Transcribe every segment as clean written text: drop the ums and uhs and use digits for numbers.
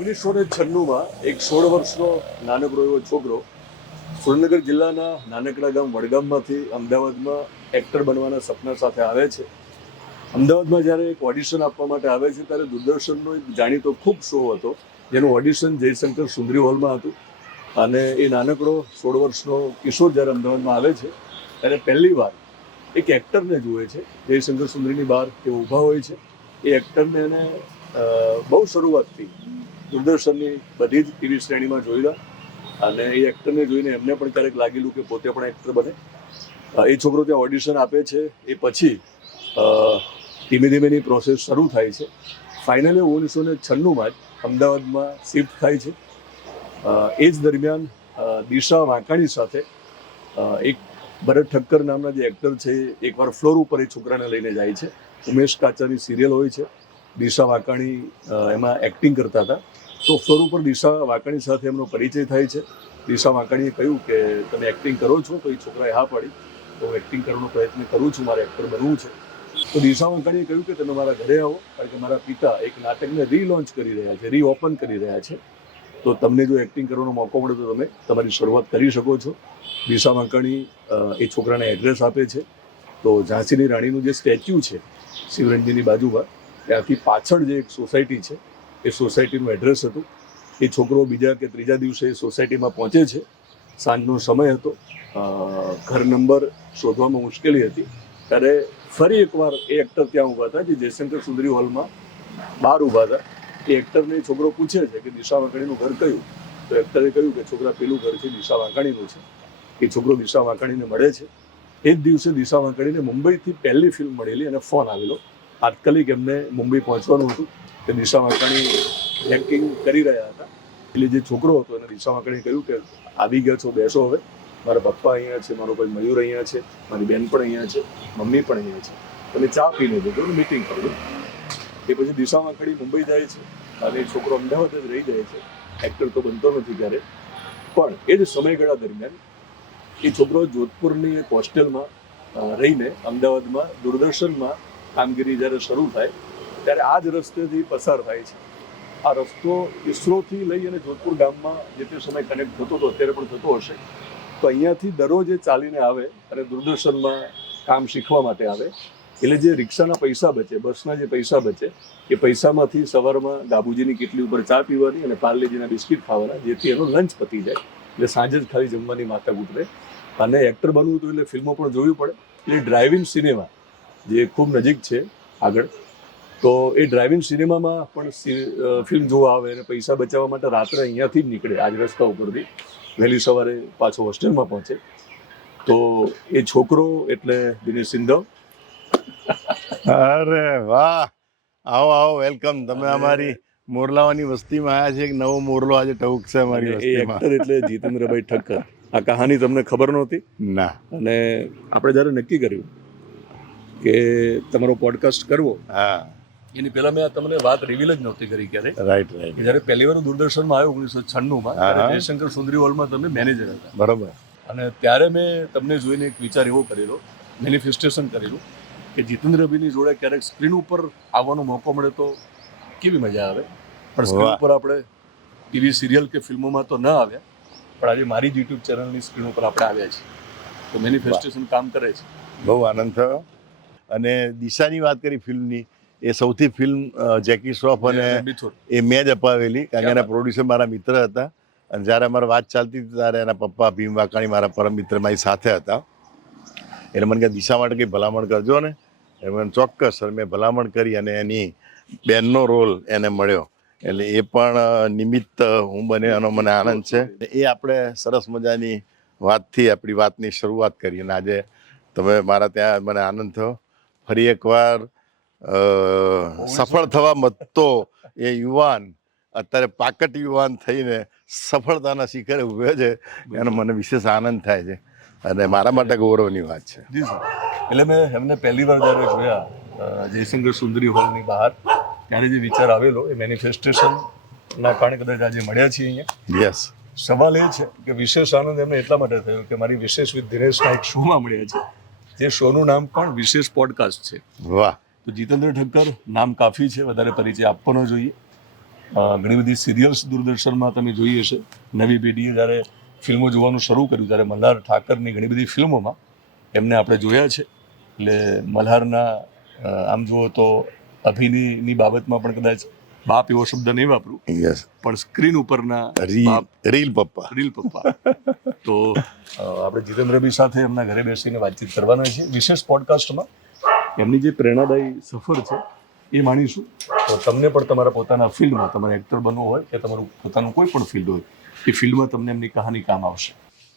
1996માં એક 16 વર્ષનો નાનકડો એવો છોકરો સુરેન્દ્રનગર જિલ્લાના નાનકડા ગામ વડગામમાંથી અમદાવાદમાં એક્ટર બનવાના સપના સાથે આવે છે. અમદાવાદમાં જ્યારે એક ઓડિશન આપવા માટે આવે છે ત્યારે દૂરદર્શનનો એક જાણીતો ખૂબ શો હતો જેનું ઓડિશન જયશંકર સુંદરી હોલમાં હતું. અને એ નાનકડો 16 વર્ષનો કિશોર જ્યારે અમદાવાદમાં આવે છે ત્યારે પહેલી વાર એક એક્ટરને જુએ છે. જયશંકર સુંદરીની બહાર તે ઊભા હોય છે. એ એક્ટરને એને બહુ શરૂઆતથી દૂરદર્શનની બધી જ ટીવી શ્રેણીમાં જોયેલા અને એ એક્ટરને જોઈને એમને પણ ક્યારેક લાગેલું કે પોતે પણ એક્ટર બને. એ છોકરો ત્યાં ઓડિશન આપે છે. એ પછી ધીમે ધીમેની પ્રોસેસ શરૂ થાય છે. ફાઇનલી 1996માં જ અમદાવાદમાં શિફ્ટ થાય છે. એ જ દરમિયાન દિશા વાંકાણી સાથે એક ભરત ઠક્કર નામના જે એક્ટર છે એકવાર ફ્લોર ઉપર એ છોકરાને લઈને જાય છે. ઉમેશ કાચાની સિરિયલ હોય છે, દિશા વાંકાણી એમાં એક્ટિંગ કરતા હતા. તો ફ્લોર ઉપર દિશા વાંકાણી સાથે એમનો પરિચય થાય છે. દિશા વાંકાણીએ કહ્યું કે તમે એક્ટિંગ કરો છો? તો એ છોકરાએ હા પાડી. તો હું એક્ટિંગ કરવાનો પ્રયત્ન કરું છું, મારે એક્ટર બનવું છે. તો દિશા વાંકાણીએ કહ્યું કે તમે મારા ઘરે આવો, કારણ કે મારા પિતા એક નાટકને રીલોન્ચ કરી રહ્યા છે, રીઓપન કરી રહ્યા છે. તો તમને જો એક્ટિંગ કરવાનો મોકો મળે તો તમે તમારી શરૂઆત કરી શકો છો. દિશા વાંકાણી એ છોકરાને એડ્રેસ આપે છે. તો ઝાંસીની રાણીનું જે સ્ટેચ્યુ છે શિવરંજનીની બાજુમાં, ત્યાંથી પાછળ જે એક સોસાયટી છે એ સોસાયટીનું એડ્રેસ હતું. એ છોકરો બીજા કે ત્રીજા દિવસે એ સોસાયટીમાં પહોંચે છે. સાંજનો સમય હતો, ઘર નંબર શોધવામાં મુશ્કેલી હતી. ત્યારે ફરી એકવાર એ એક્ટર ત્યાં ઊભા હતા જે જયશંકર સુંદરી હોલમાં બહાર ઊભા હતા. એ એક્ટરને છોકરો પૂછે છે કે દિશા વાંકાણીનું ઘર કયું? તો એક્ટરે કહ્યું કે છોકરા પેલું ઘર છે દિશા વાંકાણીનું છે. એ છોકરો દિશા વાંકાણીને મળે છે. એ જ દિવસે દિશા વાંકાણીને મુંબઈથી પહેલી ફિલ્મ મળેલી અને ફોન આવેલો. તાત્કાલિક એમને મુંબઈ પહોંચવાનું હતું કે દિશા વાંકાણી એક્ટિંગ કરી રહ્યા હતા. એટલે જે છોકરો હતો એને દિશા વાંકાણીએ કહ્યું કે આવી ગયા છો, બેસો હવે. મારા પપ્પા અહીંયા છે, મારો કોઈ મયુર અહીંયા છે, મારી બેન પણ અહીંયા છે, મમ્મી પણ અહીંયા છે. તમે ચા પીને જજો, મિટિંગ કરો. એ પછી દિશા વાંકાણી મુંબઈ જાય છે અને છોકરો અમદાવાદ જ રહી જાય છે. એક્ટર તો બનતો નથી ત્યારે. પણ એ જ સમયગાળા દરમિયાન એ છોકરો જોધપુરની એક હોસ્ટેલમાં રહીને અમદાવાદમાં દૂરદર્શનમાં કામગીરી જ્યારે શરૂ થાય ત્યારે આ જ રસ્તેથી પસાર થાય છે. આ રસ્તો ઇસરોથી લઈ અને જોધપુર ગામમાં જે તે સમય કનેક્ટ થતો હતો, અત્યારે પણ થતો હશે. તો અહીંયાથી દરરોજ એ ચાલીને આવે અને દૂરદર્શનમાં કામ શીખવા માટે આવે. એટલે જે રિક્ષાના પૈસા બચે, બસના જે પૈસા બચે, એ પૈસામાંથી સવારમાં ગાબુજીની કેટલી ઉપર ચા પીવાની અને પાર્લેજીના બિસ્કિટ ખાવાના, જેથી એનો લંચ પતી જાય. એટલે સાંજે જ ખાલી જમવાની માથાકૂટ રહે. અને એક્ટર બનવું હતું એટલે ફિલ્મો પણ જોવી પડે. એટલે ડ્રાઇવિંગ સિનેમા જે ખૂબ નજીક છે આગળ, તો એ ડ્રાઇવિંગ સિનેમામાં પણ ફિલ્મ જોવા આવે અને પૈસા બચાવવા માટે રાત્રે અહીંયાથી જ નીકળે, આજ રસ્તા ઉપરથી. વહેલી સવારે પાછો હોસ્ટેલમાં પહોંચે. તો એ છોકરો એટલે દિનેશ સિંધવ. અરે વાહ, આવો આવો, વેલકમ. તમે અમારી મોરલાવાની વસ્તીમાં આવ્યા છે. એક નવો મોરલો આજે ટહુકશે અમારી વસ્તીમાં. એક્ટર એટલે જીતેન્દ્રભાઈ ઠક્કર. આ કહાની તમને ખબર નહોતી? ના. અને આપણે જ્યારે નક્કી કર્યું કે તમારો પોડકાસ્ટ કરવો, હા, એની પહેલા મેં તમને વાત રિવીલ જ નહોતી કરી ક્યારે. Right right. જ્યારે પહેલી વાર દૂરદર્શનમાં આવ્યો 1996માં, ત્યારે જયશંકર સુંદરી હોલમાં તમે મેનેજર હતા. બરોબર. અને ત્યારે મેં તમને જોઈને એક વિચાર એવો કરેલો, મેનિફેસ્ટેશન કરેલું કે જીતેન્દ્રભાઈની જોડે ક્યારેક સ્ક્રીન ઉપર આવવાનો મોકો મળે તો કેવી મજા આવે. પણ સ્ક્રીન ઉપર આપણે ટીવી સિરિયલ કે ફિલ્મોમાં તો ન આવ્યા, પણ આજે મારી જ યુટ્યુબ ચેનલની સ્ક્રીન ઉપર આપણે આવ્યા છીએ. તો મેનિફેસ્ટેશન કામ કરે છે. બહુ આનંદ થયો. અને દિશાની વાત કરી ફિલ્મની, એ સૌથી ફિલ્મ જેકી શ્રોફ અને એ મેં જ અપાવેલી, કારણ કે એના પ્રોડ્યુસર મારા મિત્ર હતા. અને જ્યારે અમારી વાત ચાલતી હતી ત્યારે એના પપ્પા ભીમ વાકાણી મારા પરમ મિત્ર મારી સાથે હતા. એટલે મને કે દિશા માટે કંઈ ભલામણ કરજો ને. એ મને ચોક્કસ સર, મેં ભલામણ કરી અને એની બેનનો રોલ એને મળ્યો. એટલે એ પણ નિમિત્ત હું બને એનો મને આનંદ છે. એ આપણે સરસ મજાની વાતથી આપણી વાતની શરૂઆત કરી. અને આજે તમે મારા ત્યાં, મને આનંદ થયો. ફરી એકવાર સફળ થવા મતો એ યુવાન અત્યારે પાકટ યુવાન થઈને સફળતાના શિખરે ઉભ્યો છે, એનો મને વિશેષ આનંદ થાય છે અને મારા માટે ગૌરવની વાત છે. જી સર. એટલે મેં એમને પહેલી વાર જ્યારે જોયા જયશંકર સુંદરી હોલની બહાર, ત્યારે જે વિચાર આવેલો એ મેનિફેસ્ટેશનના કારણે કદાચ આજે મળ્યા છીએ અહીંયા. યસ. સવાલ એ છે કે વિશેષ આનંદ એમને એટલા માટે થયો કે મારી વિશેષ વિથ દિનેશના એક શોમાં મળ્યા છે. જે શોનું નામ પણ વિશેષ પોડકાસ્ટ છે. વાહ. તો જીતેન્દ્ર ઠક્કર નામ કાફી છે, વધારે પરિચય આપવાનો જોઈએ. ઘણી બધી સિરિયલ્સ દૂરદર્શનમાં તમે જોઈ હશે. નવી પેઢીએ જ્યારે ફિલ્મો જોવાનું શરૂ કર્યું ત્યારે મલ્હાર ઠાકરની ઘણી બધી ફિલ્મોમાં એમને આપણે જોયા છે. એટલે મલ્હારના આમ જુઓ તો અભિનયની બાબતમાં પણ કદાચ બાપ એવો શબ્દ નહીં વાપરું, યસ, પણ સ્ક્રીન ઉપરના રીલ પપ્પા. રીલ પપ્પા. તો આપણે જીતેન્દ્રભાઈ સાથે એમના ઘરે બેસીને વાતચીત કરવાના છે વિશેષ પોડકાસ્ટમાં. એમની જે પ્રેરણાદાયી સફર છે એ માણીશું. તો તમને પણ તમારા પોતાના ફિલ્ડમાં તમારે એક્ટર બનવું હોય કે તમારું પોતાનું કોઈ પણ ફિલ્ડ હોય એ ફિલ્ડમાં તમને એમની કહાની કામ આવશે.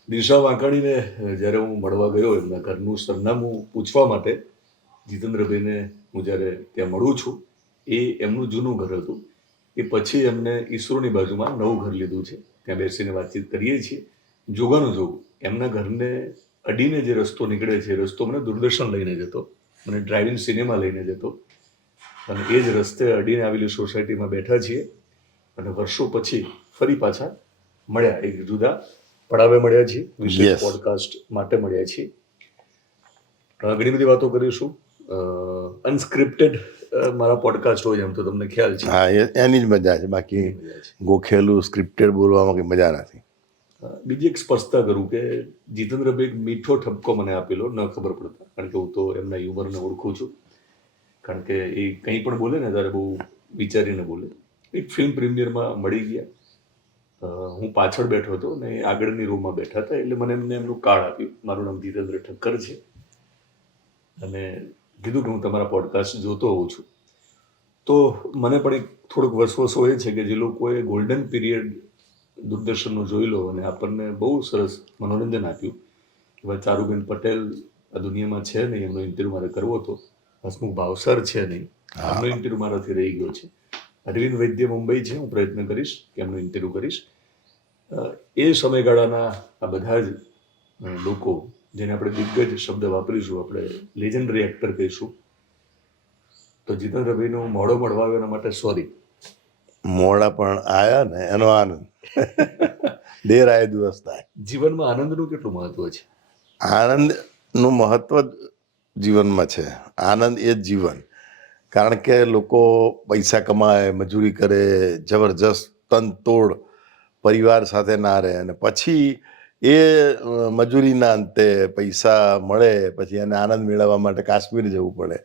દિશા વાંકાણીને જ્યારે હું મળવા ગયો એમના ઘરનું સરનામું પૂછવા માટે, જીતેન્દ્રભાઈને હું જ્યારે ત્યાં મળું છું, એ એમનું જૂનું ઘર હતું. એ પછી એમને ઈસરોની બાજુમાં નવું ઘર લીધું છે. ત્યાં બેસીને વાતચીત કરીએ છીએ. જોગાનું જોગ એમના ઘરને અડીને જે રસ્તો નીકળે છે, એ રસ્તો મને દૂરદર્શન લઈને જતો, મને ડ્રાઇવિંગ સિનેમા લઈને જતો. અને એ જ રસ્તે અડીને આવેલી સોસાયટીમાં બેઠા છીએ અને વર્ષો પછી ફરી પાછા મળ્યા, એક જુદા પડાવે મળ્યા છીએ, વિશેષ પોડકાસ્ટ માટે મળ્યા છીએ. ઘણી બધી વાતો કરીશું. અનસ્ક્રિપ્ટેડ મારા પોડકાસ્ટ હોય એમ તો તમને ખ્યાલ છે. હા, એની જ મજા છે. બાકી ગોખેલું સ્ક્રિપ્ટેડ બોલવામાં કંઈ મજા નથી. બીજી એક સ્પષ્ટતા કરું કે જીતેન્દ્રભાઈ એક મીઠો ઠપકો મને આપેલો ન ખબર પડતા, કારણ કે હું તો એમના હ્યુમરને ઓળખું છું. કારણ કે એ કંઈ પણ બોલે ને ત્યારે બહુ વિચારીને બોલે. એક ફિલ્મ પ્રીમિયરમાં મળી ગયા, હું પાછળ બેઠો હતો ને આગળની રૂમમાં બેઠા હતા, એટલે મને એમને એમનું કાર્ડ આપ્યું. મારું નામ જીતેન્દ્ર ઠક્કર છે અને કીધું કે હું તમારા પોડકાસ્ટ જોતો હોઉં છું. તો મને પણ એક થોડોક વસવસો એ છે કે જે લોકોએ ગોલ્ડન પીરિયડ દૂરદર્શનનો જોઈ લો અને આપણને બહુ સરસ મનોરંજન આપ્યું કે ભાઈ ચારુબેન પટેલ આ દુનિયામાં છે નહીં, એમનો ઇન્ટરવ્યૂ મારે કરવો હતો. હસમુખ ભાવસર છે નહીં, એમનો ઇન્ટરવ્યૂ મારાથી રહી ગયો છે. અરવિંદ વૈદ્ય મુંબઈ છે, હું પ્રયત્ન કરીશ કે એમનો ઇન્ટરવ્યૂ કરીશ. એ સમયગાળાના આ બધા જ લોકો જેને આપણે દિગ્ગજ શબ્દ વાપરીશું, આપણે લેજેન્ડરી એક્ટર કહીશું. તો જીતેન્દ્રભાઈનો મોડો મળવા આવ્યો એના માટે સોરી. મોડા પણ આયા ને એનો આનંદ. દેર આયે દુરસ્ત આયે. જીવનમાં આનંદનું કેટલું મહત્વ છે? આનંદનું મહત્વ જીવનમાં છે. આનંદ એ જ જીવન. કારણ કે લોકો પૈસા કમાય, મજૂરી કરે, જબરજસ્ત તનતોડ પરિવાર સાથે ના રહે, અને પછી એ મજૂરીના અંતે પૈસા મળે પછી એને આનંદ મેળવવા માટે કાશ્મીર જવું પડે.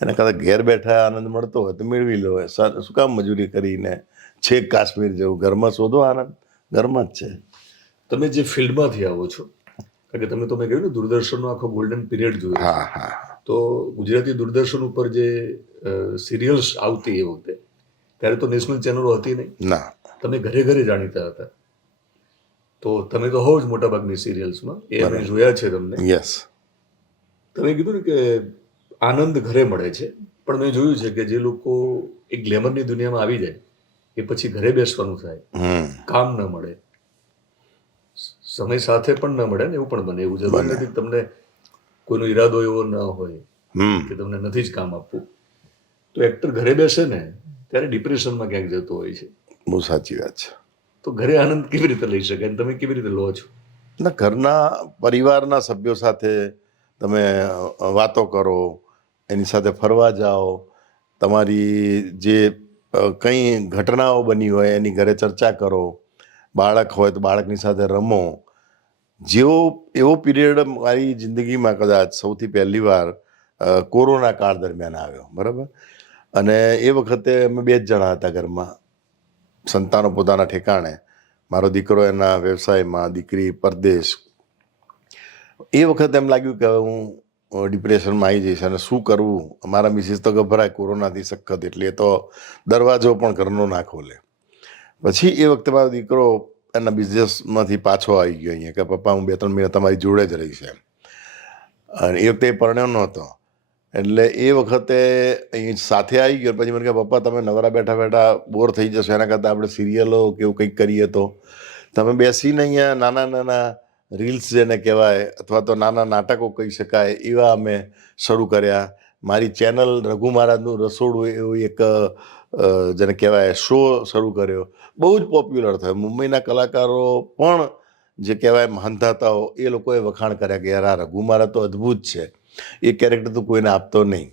એના કરતાં ઘેર બેઠા આનંદ મળતો હોય તો મેળવી લો. શું કામ મજૂરી કરીને છેક કાશ્મીર જવું? ઘરમાં શોધો આનંદ, ઘરમાં જ છે. તમે જે ફિલ્ડમાંથી આવો છો, કારણ કે તમે કહ્યું ને દૂરદર્શનનો આખો ગોલ્ડન પીરિયડ જોયો. હા હા. તો ગુજરાતી દૂરદર્શન ઉપર જે સિરિયલ્સ આવતી એ વખતે, ત્યારે તો નેશનલ ચેનલો હતી નહીં. ના. તમે ઘરે ઘરે જાણીતા હતા. તો તમે તો હોવ જ મોટાભાગની સિરિયલ્સમાં, એ અમે જોયા છે તમને. યસ. તમે કીધું ને કે આનંદ ઘરે મળે છે, પણ મેં જોયું છે કે જે લોકો એક ગ્લેમરની દુનિયામાં આવી જાય એ પછી ઘરે બેસવાનું થાય, કામ ન મળે, સમય સાથે પણ ન મળે ને એવું પણ બને. એવું જરૂરી નથી તમને કોઈનો ઈરાદો એવો ન હોય કે તમને નથી જ કામ આપવું. તો એક્ટર ઘરે બેસે ને ત્યારે ડિપ્રેશનમાં ક્યાંક જતો હોય છે. બહુ સાચી વાત છે. તો ઘરે આનંદ કેવી રીતે લઈ શકાય? તમે કેવી રીતે લો છો? ના, ઘરના પરિવારના સભ્યો સાથે તમે વાતો કરો, એની સાથે ફરવા જાઓ, તમારી જે કંઈ ઘટનાઓ બની હોય એની ઘરે ચર્ચા કરો, બાળક હોય તો બાળકની સાથે રમો. એવો પીરિયડ મારી જિંદગીમાં કદાચ સૌથી પહેલી વાર કોરોના કાળ દરમિયાન આવ્યો, બરાબર. અને એ વખતે અમે 2 જ જણા હતા ઘરમાં, સંતાનો પોતાના ઠેકાણે, મારો દીકરો એના વ્યવસાયમાં, દીકરી પરદેશ. એ વખતે એમ લાગ્યું કે હું ડિપ્રેશનમાં આવી જઈશ અને શું કરવું. મારા મિસિસ તો ગભરાય કોરોનાથી સખત, એટલે એ તો દરવાજો પણ ઘરનો ના ખોલે. પછી એ વખતે મારો દીકરો એના બિઝનેસમાંથી પાછો આવી ગયો અહીંયા કે પપ્પા હું 2-3 મહિના તમારી જોડે જ રહીશ એમ. અને એ વખતે એ પરણ્યો નહોતો, એટલે એ વખતે અહીં સાથે આવી ગયો. પછી મને કહે પપ્પા તમે નવરા બેઠા બેઠા બોર થઈ જશો, એના કરતાં આપણે સિરિયલો કે એવું કંઈક કરીએ તો. તમે બેસીને અહીંયા નાના નાના રીલ્સ જેને કહેવાય અથવા તો નાના નાટકો કહી શકાય એવા અમે શરૂ કર્યા. મારી ચેનલ રઘુ મહારાજનું રસોડું એવું એક જેને કહેવાય શો શરૂ કર્યો. બહુ જ પોપ્યુલર થયો. મુંબઈના કલાકારો પણ જે કહેવાય મહાનતાઓ એ લોકોએ વખાણ કર્યા કે યાર આ રઘુ મહારાજ તો અદ્ભુત છે, એ કેરેક્ટર તો કોઈને આપતો નહીં.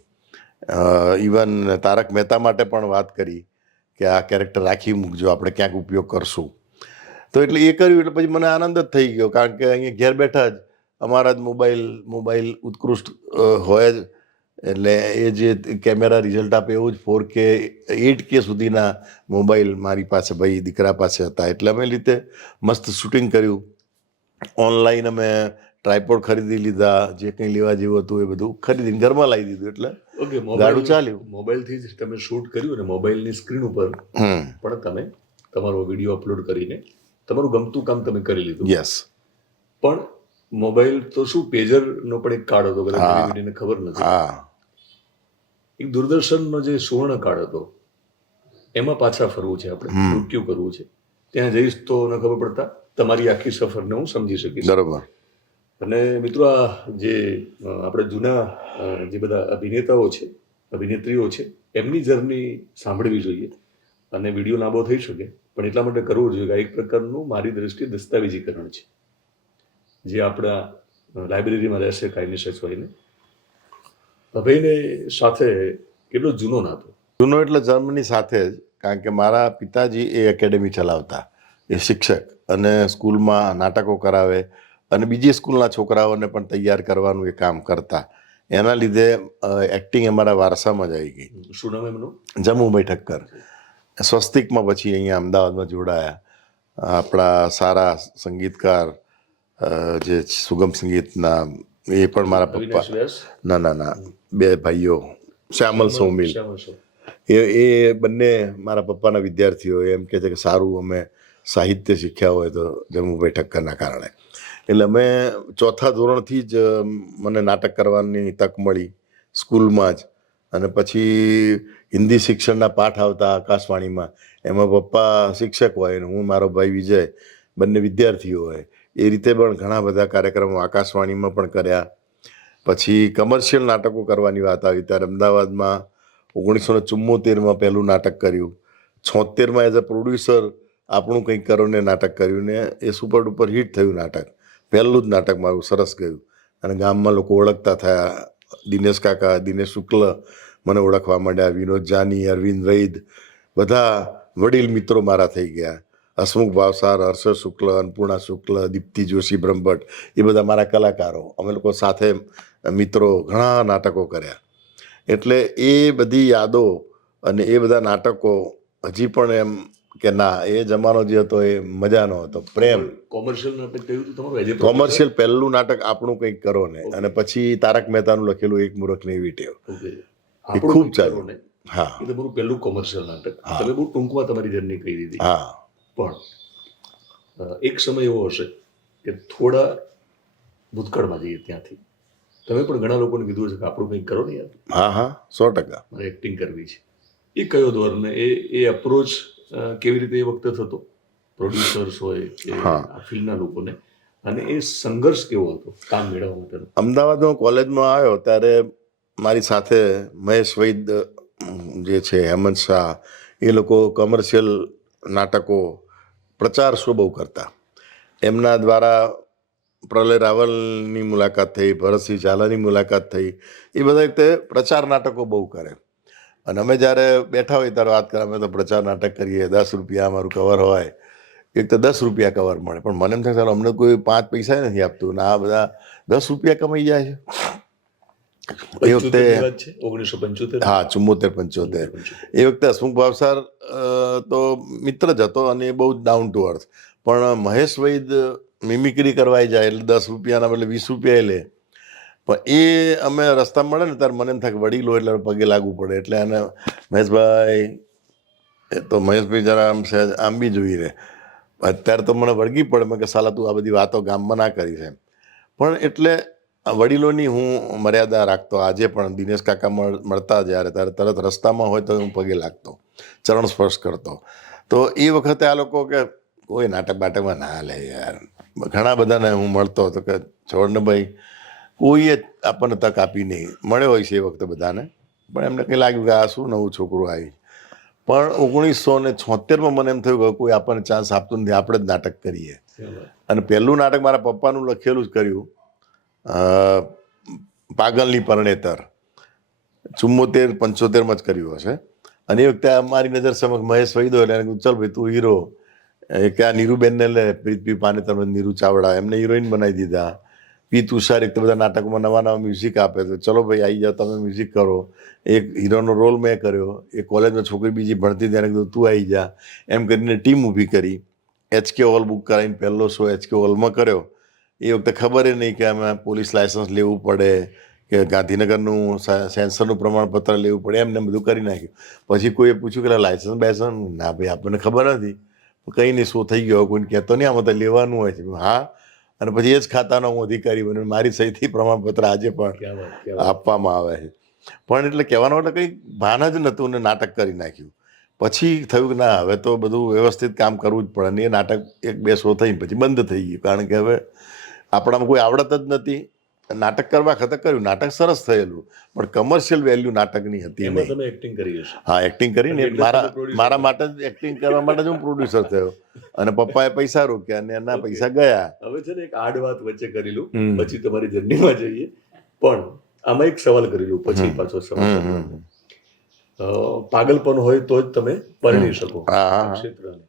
ઇવન તારક મહેતા માટે પણ વાત કરી કે આ કેરેક્ટર રાખી મૂકજો, આપણે ક્યાંક ઉપયોગ કરશું. તો એટલે એ કર્યું એટલે પછી મને આનંદ જ થઈ ગયો, કારણ કે અહીંયા ઘેર બેઠા જ અમારા જ મોબાઈલ ઉત્કૃષ્ટ હોય જ, એટલે એ જે કેમેરા રિઝલ્ટ આપે એવું જ 4K 8K સુધીના મોબાઈલ મારી પાસે ભાઈ દીકરા પાસે હતા. એટલે અમે રીતે મસ્ત શૂટિંગ કર્યું. ઓનલાઈન અમે ટ્રાયપોડ ખરીદી લીધા, જે કંઈ લેવા જેવું હતું એ બધું ખરીદીને ઘરમાં લાવી દીધું. એટલે ઓકે, ગાડું ચાલ્યું. મોબાઈલથી જ તમે શૂટ કર્યું અને મોબાઈલની સ્ક્રીન ઉપર પણ તમે તમારો વિડીયો અપલોડ કરીને તમારું ગમતું કામ તમે કરી લીધું. યસ. પણ મોબાઈલ તો શું, પેજરનો પણ એક કાળ હતો, કદાચ ઘણી બધાને ખબર નથી. હા, એક દૂરદર્શનનો જે સુવર્ણ કાળ હતો એમાં પાછા ફરવું છે, આપણે મૃત્યુ કરવું છે. ત્યાં જઈશ તો ન ખબર પડતા તમારી આખી સફરને હું સમજી શકીશ. બરોબર. અને મિત્રો, આ જે આપણે જૂના જે બધા અભિનેતાઓ છે, અભિનેત્રીઓ છે, એમની જર્ની સાંભળવી જોઈએ. અને વિડીયો લાંબો થઈ શકે પણ એટલા માટે કરવું જોઈએ કે આ એક પ્રકારનું મારી દ્રષ્ટિએ દસ્તાવેજીકરણ છે, જે આપણા લાઇબ્રેરીમાં રહેશે કાયમી સચવાઈને. અભયને સાથે કેટલો જૂનો નાતો? જૂનો એટલે જન્મની સાથે જ, કારણ કે મારા પિતાજી એ એકેડેમી ચલાવતા, એ શિક્ષક, અને સ્કૂલમાં નાટકો કરાવે અને બીજી સ્કૂલના છોકરાઓને પણ તૈયાર કરવાનું એ કામ કરતા. એના લીધે એક્ટિંગ અમારા વારસામાં જ આવી ગઈ. શું નામ એમનું? જમુભાઈ ઠક્કર. સ્વસ્તિકમાં પછી અહીંયા અમદાવાદમાં જોડાયા. આપણા સારા સંગીતકાર જે સુગમ સંગીતના, એ પણ મારા પપ્પા. અવિનાશ વ્યાસ? ના, બે ભાઈઓ, શ્યામલ સૌમિલ, એ બંને મારા પપ્પાના વિદ્યાર્થીઓ. એમ કહે છે કે સારું અમે સાહિત્ય શીખ્યા હોય તો જમુભાઈ ઠક્કરના કારણે. એટલે અમે ચોથા ધોરણથી જ મને નાટક કરવાની તક મળી સ્કૂલમાં જ. અને પછી હિન્દી શિક્ષણના પાઠ આવતા આકાશવાણીમાં, એમાં પપ્પા શિક્ષક હોય અને હું મારો ભાઈ વિજય બંને વિદ્યાર્થીઓ હોય. એ રીતે પણ ઘણા બધા કાર્યક્રમો આકાશવાણીમાં પણ કર્યા. પછી કમર્શિયલ નાટકો કરવાની વાત આવી ત્યારે અમદાવાદમાં 1974માં પહેલું નાટક કર્યું. 76માં એઝ અ પ્રોડ્યુસર આપણું કંઈક કરો ને નાટક કર્યું, ને એ સુપર ડુપર હિટ થયું નાટક. પહેલું જ નાટક મારું સરસ ગયું અને ગામમાં લોકો ઓળખતા થયા. દિનેશ કાકા, દિનેશ શુક્લ મને ઓળખવા માંડ્યા, વિનોદ જાની, અરવિંદ વૈદ, બધા વડીલ મિત્રો મારા થઈ ગયા. હસમુખ ભાવસાર, હર્ષદ શુક્લ, અન્નપૂર્ણા શુક્લ, દીપ્તિ જોશી બ્રહ્મભટ્ટ, એ બધા મારા કલાકારો. અમે લોકો સાથે મિત્રો ઘણા નાટકો કર્યા. એટલે એ બધી યાદો અને એ બધા નાટકો હજી પણ એમ કે ના, એ જમાનો જે હતો એ મજાનો હતો. પ્રેમ. કોમર્શિયલ નાટક કયું હતું તમારું? કોમર્શિયલ પહેલું નાટક આપણું કંઈક કરો ને, અને પછી તારક મહેતાનું લખેલું એક મૂરખ ને એવી ટેવ, એ ખૂબ ચાલ્યું. હા, એ તમારું પહેલું કોમર્શિયલ નાટક. તમે બહુ ટૂંકમાં તમારી જર્ની કહી દીધી. હા. પણ એક સમય એવો હશે કે થોડા ભૂતકાળમાં જઈએ ત્યાંથી તમે પણ ઘણા લોકોને કીધું છે કે આપણું કંઈક કરો ને યાર. હા, 100%. મારે એક્ટિંગ કરવી છે. એ કયો દોર ને એ અપ્રોચ કેવી રીતે એ વખતે થતો, પ્રોડ્યુસર્સ હોય કે આ ફિલ્મના લોકોને, અને એ સંઘર્ષ કેવો હતો કામ મેળવવા માટેનો? અમદાવાદમાં કોલેજમાં આવ્યો ત્યારે મારી સાથે મહેશ વૈદ જે છે, હેમંત શાહ, એ લોકો કમર્શિયલ નાટકો પ્રચાર શો બહુ કરતા. એમના દ્વારા પ્રલય રાવલની મુલાકાત થઈ, ભરતસિંહ ઝાલાની મુલાકાત થઈ. એ બધા રીતે પ્રચાર નાટકો બહુ કરે. અને અમે જ્યારે બેઠા હોય ત્યારે વાત કરીએ, અમે તો પ્રચાર નાટક કરીએ, 10 રૂપિયા અમારું કવર હોય. એક તો 10 રૂપિયા કવર મળે, પણ મને એમ થાય ચાલો અમને કોઈ 5 પૈસા નથી આપતું, ને આ બધા 10 રૂપિયા કમાઈ જાય છે. એ વખતે 1975. હા, 74-75. એ વખતે હસમુખ ભાવસાર તો મિત્ર જ હતો અને એ બહુ જ ડાઉન ટુ અર્થ. પણ મહેશ વૈદ મિમિક્રી કરવાઈ જાય એટલે 10 રૂપિયાના બદલે 20 રૂપિયા લે. પણ એ અમે રસ્તા મળે ને ત્યારે મને એમ થાય કે વડીલો એટલે પગે લાગવું પડે. એટલે એને મહેશભાઈ, એ તો મહેશભાઈ જરા આમ સહેજ આમ બી જોઈ રહે. અત્યારે તો મને વળગી પડે, મેં કે સાલા તું આ બધી વાતો ગામમાં ના કરી છે. પણ એટલે વડીલોની હું મર્યાદા રાખતો. આજે પણ દિનેશ કાકા મળતા જ્યારે ત્યારે તરત રસ્તામાં હોય તો હું પગે લાગતો, ચરણ સ્પર્શ કરતો. તો એ વખતે આ લોકો કે કોઈ નાટક બાટકમાં ના લે યાર. ઘણા બધાને હું મળતો હતો કે છોડને ભાઈ, કોઈએ આપણને તક આપી નહીં. મળ્યો હોય છે એ વખતે બધાને, પણ એમને કંઈ લાગ્યું કે આ શું નવું છોકરું આવી. પણ 1976માં મને એમ થયું કે કોઈ આપણને ચાન્સ આપતું નથી, આપણે જ નાટક કરીએ. અને પહેલું નાટક મારા પપ્પાનું લખેલું જ કર્યું, પાગલની પરણેતર. 74-75માં જ કર્યું હશે. અને એ વખતે મારી નજર સમક્ષ મહેશ વૈદો એટલે એને કીધું, ચાલ ભાઈ તું હીરો, કે આ નીરુબેનને લે, પ્રીત પી પાને તમે નીરુ ચાવડા, એમને હિરોઈન બનાવી દીધા. પી તુષાર એક તો બધા નાટકોમાં નવા નવા મ્યુઝિક આપે છે, ચલો ભાઈ આવી જાઓ તમે મ્યુઝિક કરો. એક હીરોનો રોલ મેં કર્યો. એ કોલેજમાં છોકરી બીજી ભણતી ત્યારે કીધું તું આવી જા, એમ કરીને ટીમ ઊભી કરી. HK હોલ બુક કરાવીને પહેલો શો HK હોલમાં કર્યો. એ વખતે ખબર નહીં કે અમે પોલીસ લાયસન્સ લેવું પડે કે ગાંધીનગરનું સેન્સરનું પ્રમાણપત્ર લેવું પડે, એમને બધું કરી નાખ્યું. પછી કોઈએ પૂછ્યું કે લાયસન્સ બાયસન્સ, ના ભાઈ આપણને ખબર નથી. કંઈ નહીં, શો થઈ ગયો, કોઈને કહેતો નહીં, આમાં તો લેવાનું હોય છે. હા, અને પછી એ જ ખાતાનો હું અધિકારી બન્યો, મારી સહીથી પ્રમાણપત્ર આજે પણ આપવામાં આવે છે. પણ એટલે કહેવાનો એટલે કંઈ ભાન જ નહોતું ને નાટક કરી નાખ્યું. પછી થયું કે ના, હવે તો બધું વ્યવસ્થિત કામ કરવું જ પડે. અને એ નાટક 1-2 શો થઈને પછી બંધ થઈ ગયું, કારણ કે હવે આપણામાં કોઈ આવડત જ નથી. નાટક કરવા ખાતર કર્યું, નાટક સરસ થયેલું, પણ કમર્શિયલ વેલ્યુ નાટકની હતી નહીં. તમે એક્ટિંગ કરી હશે? હા, એક્ટિંગ કરીને મારા માટે જ એક્ટિંગ કરવા માટે જ હું પ્રોડ્યુસર થયો. અને પપ્પાએ પૈસા રોક્યા અને એના પૈસા ગયા. હવે છે ને એક આડ વાત વચ્ચે કરી લઉં, પછી તમારી જર્નીમાં જઈએ. પણ આમાં એક સવાલ કરી લઉં, પછી પાછો સવાલ. પાગલપન હોય તો જ તમે પરણી શકો ક્ષેત્રને.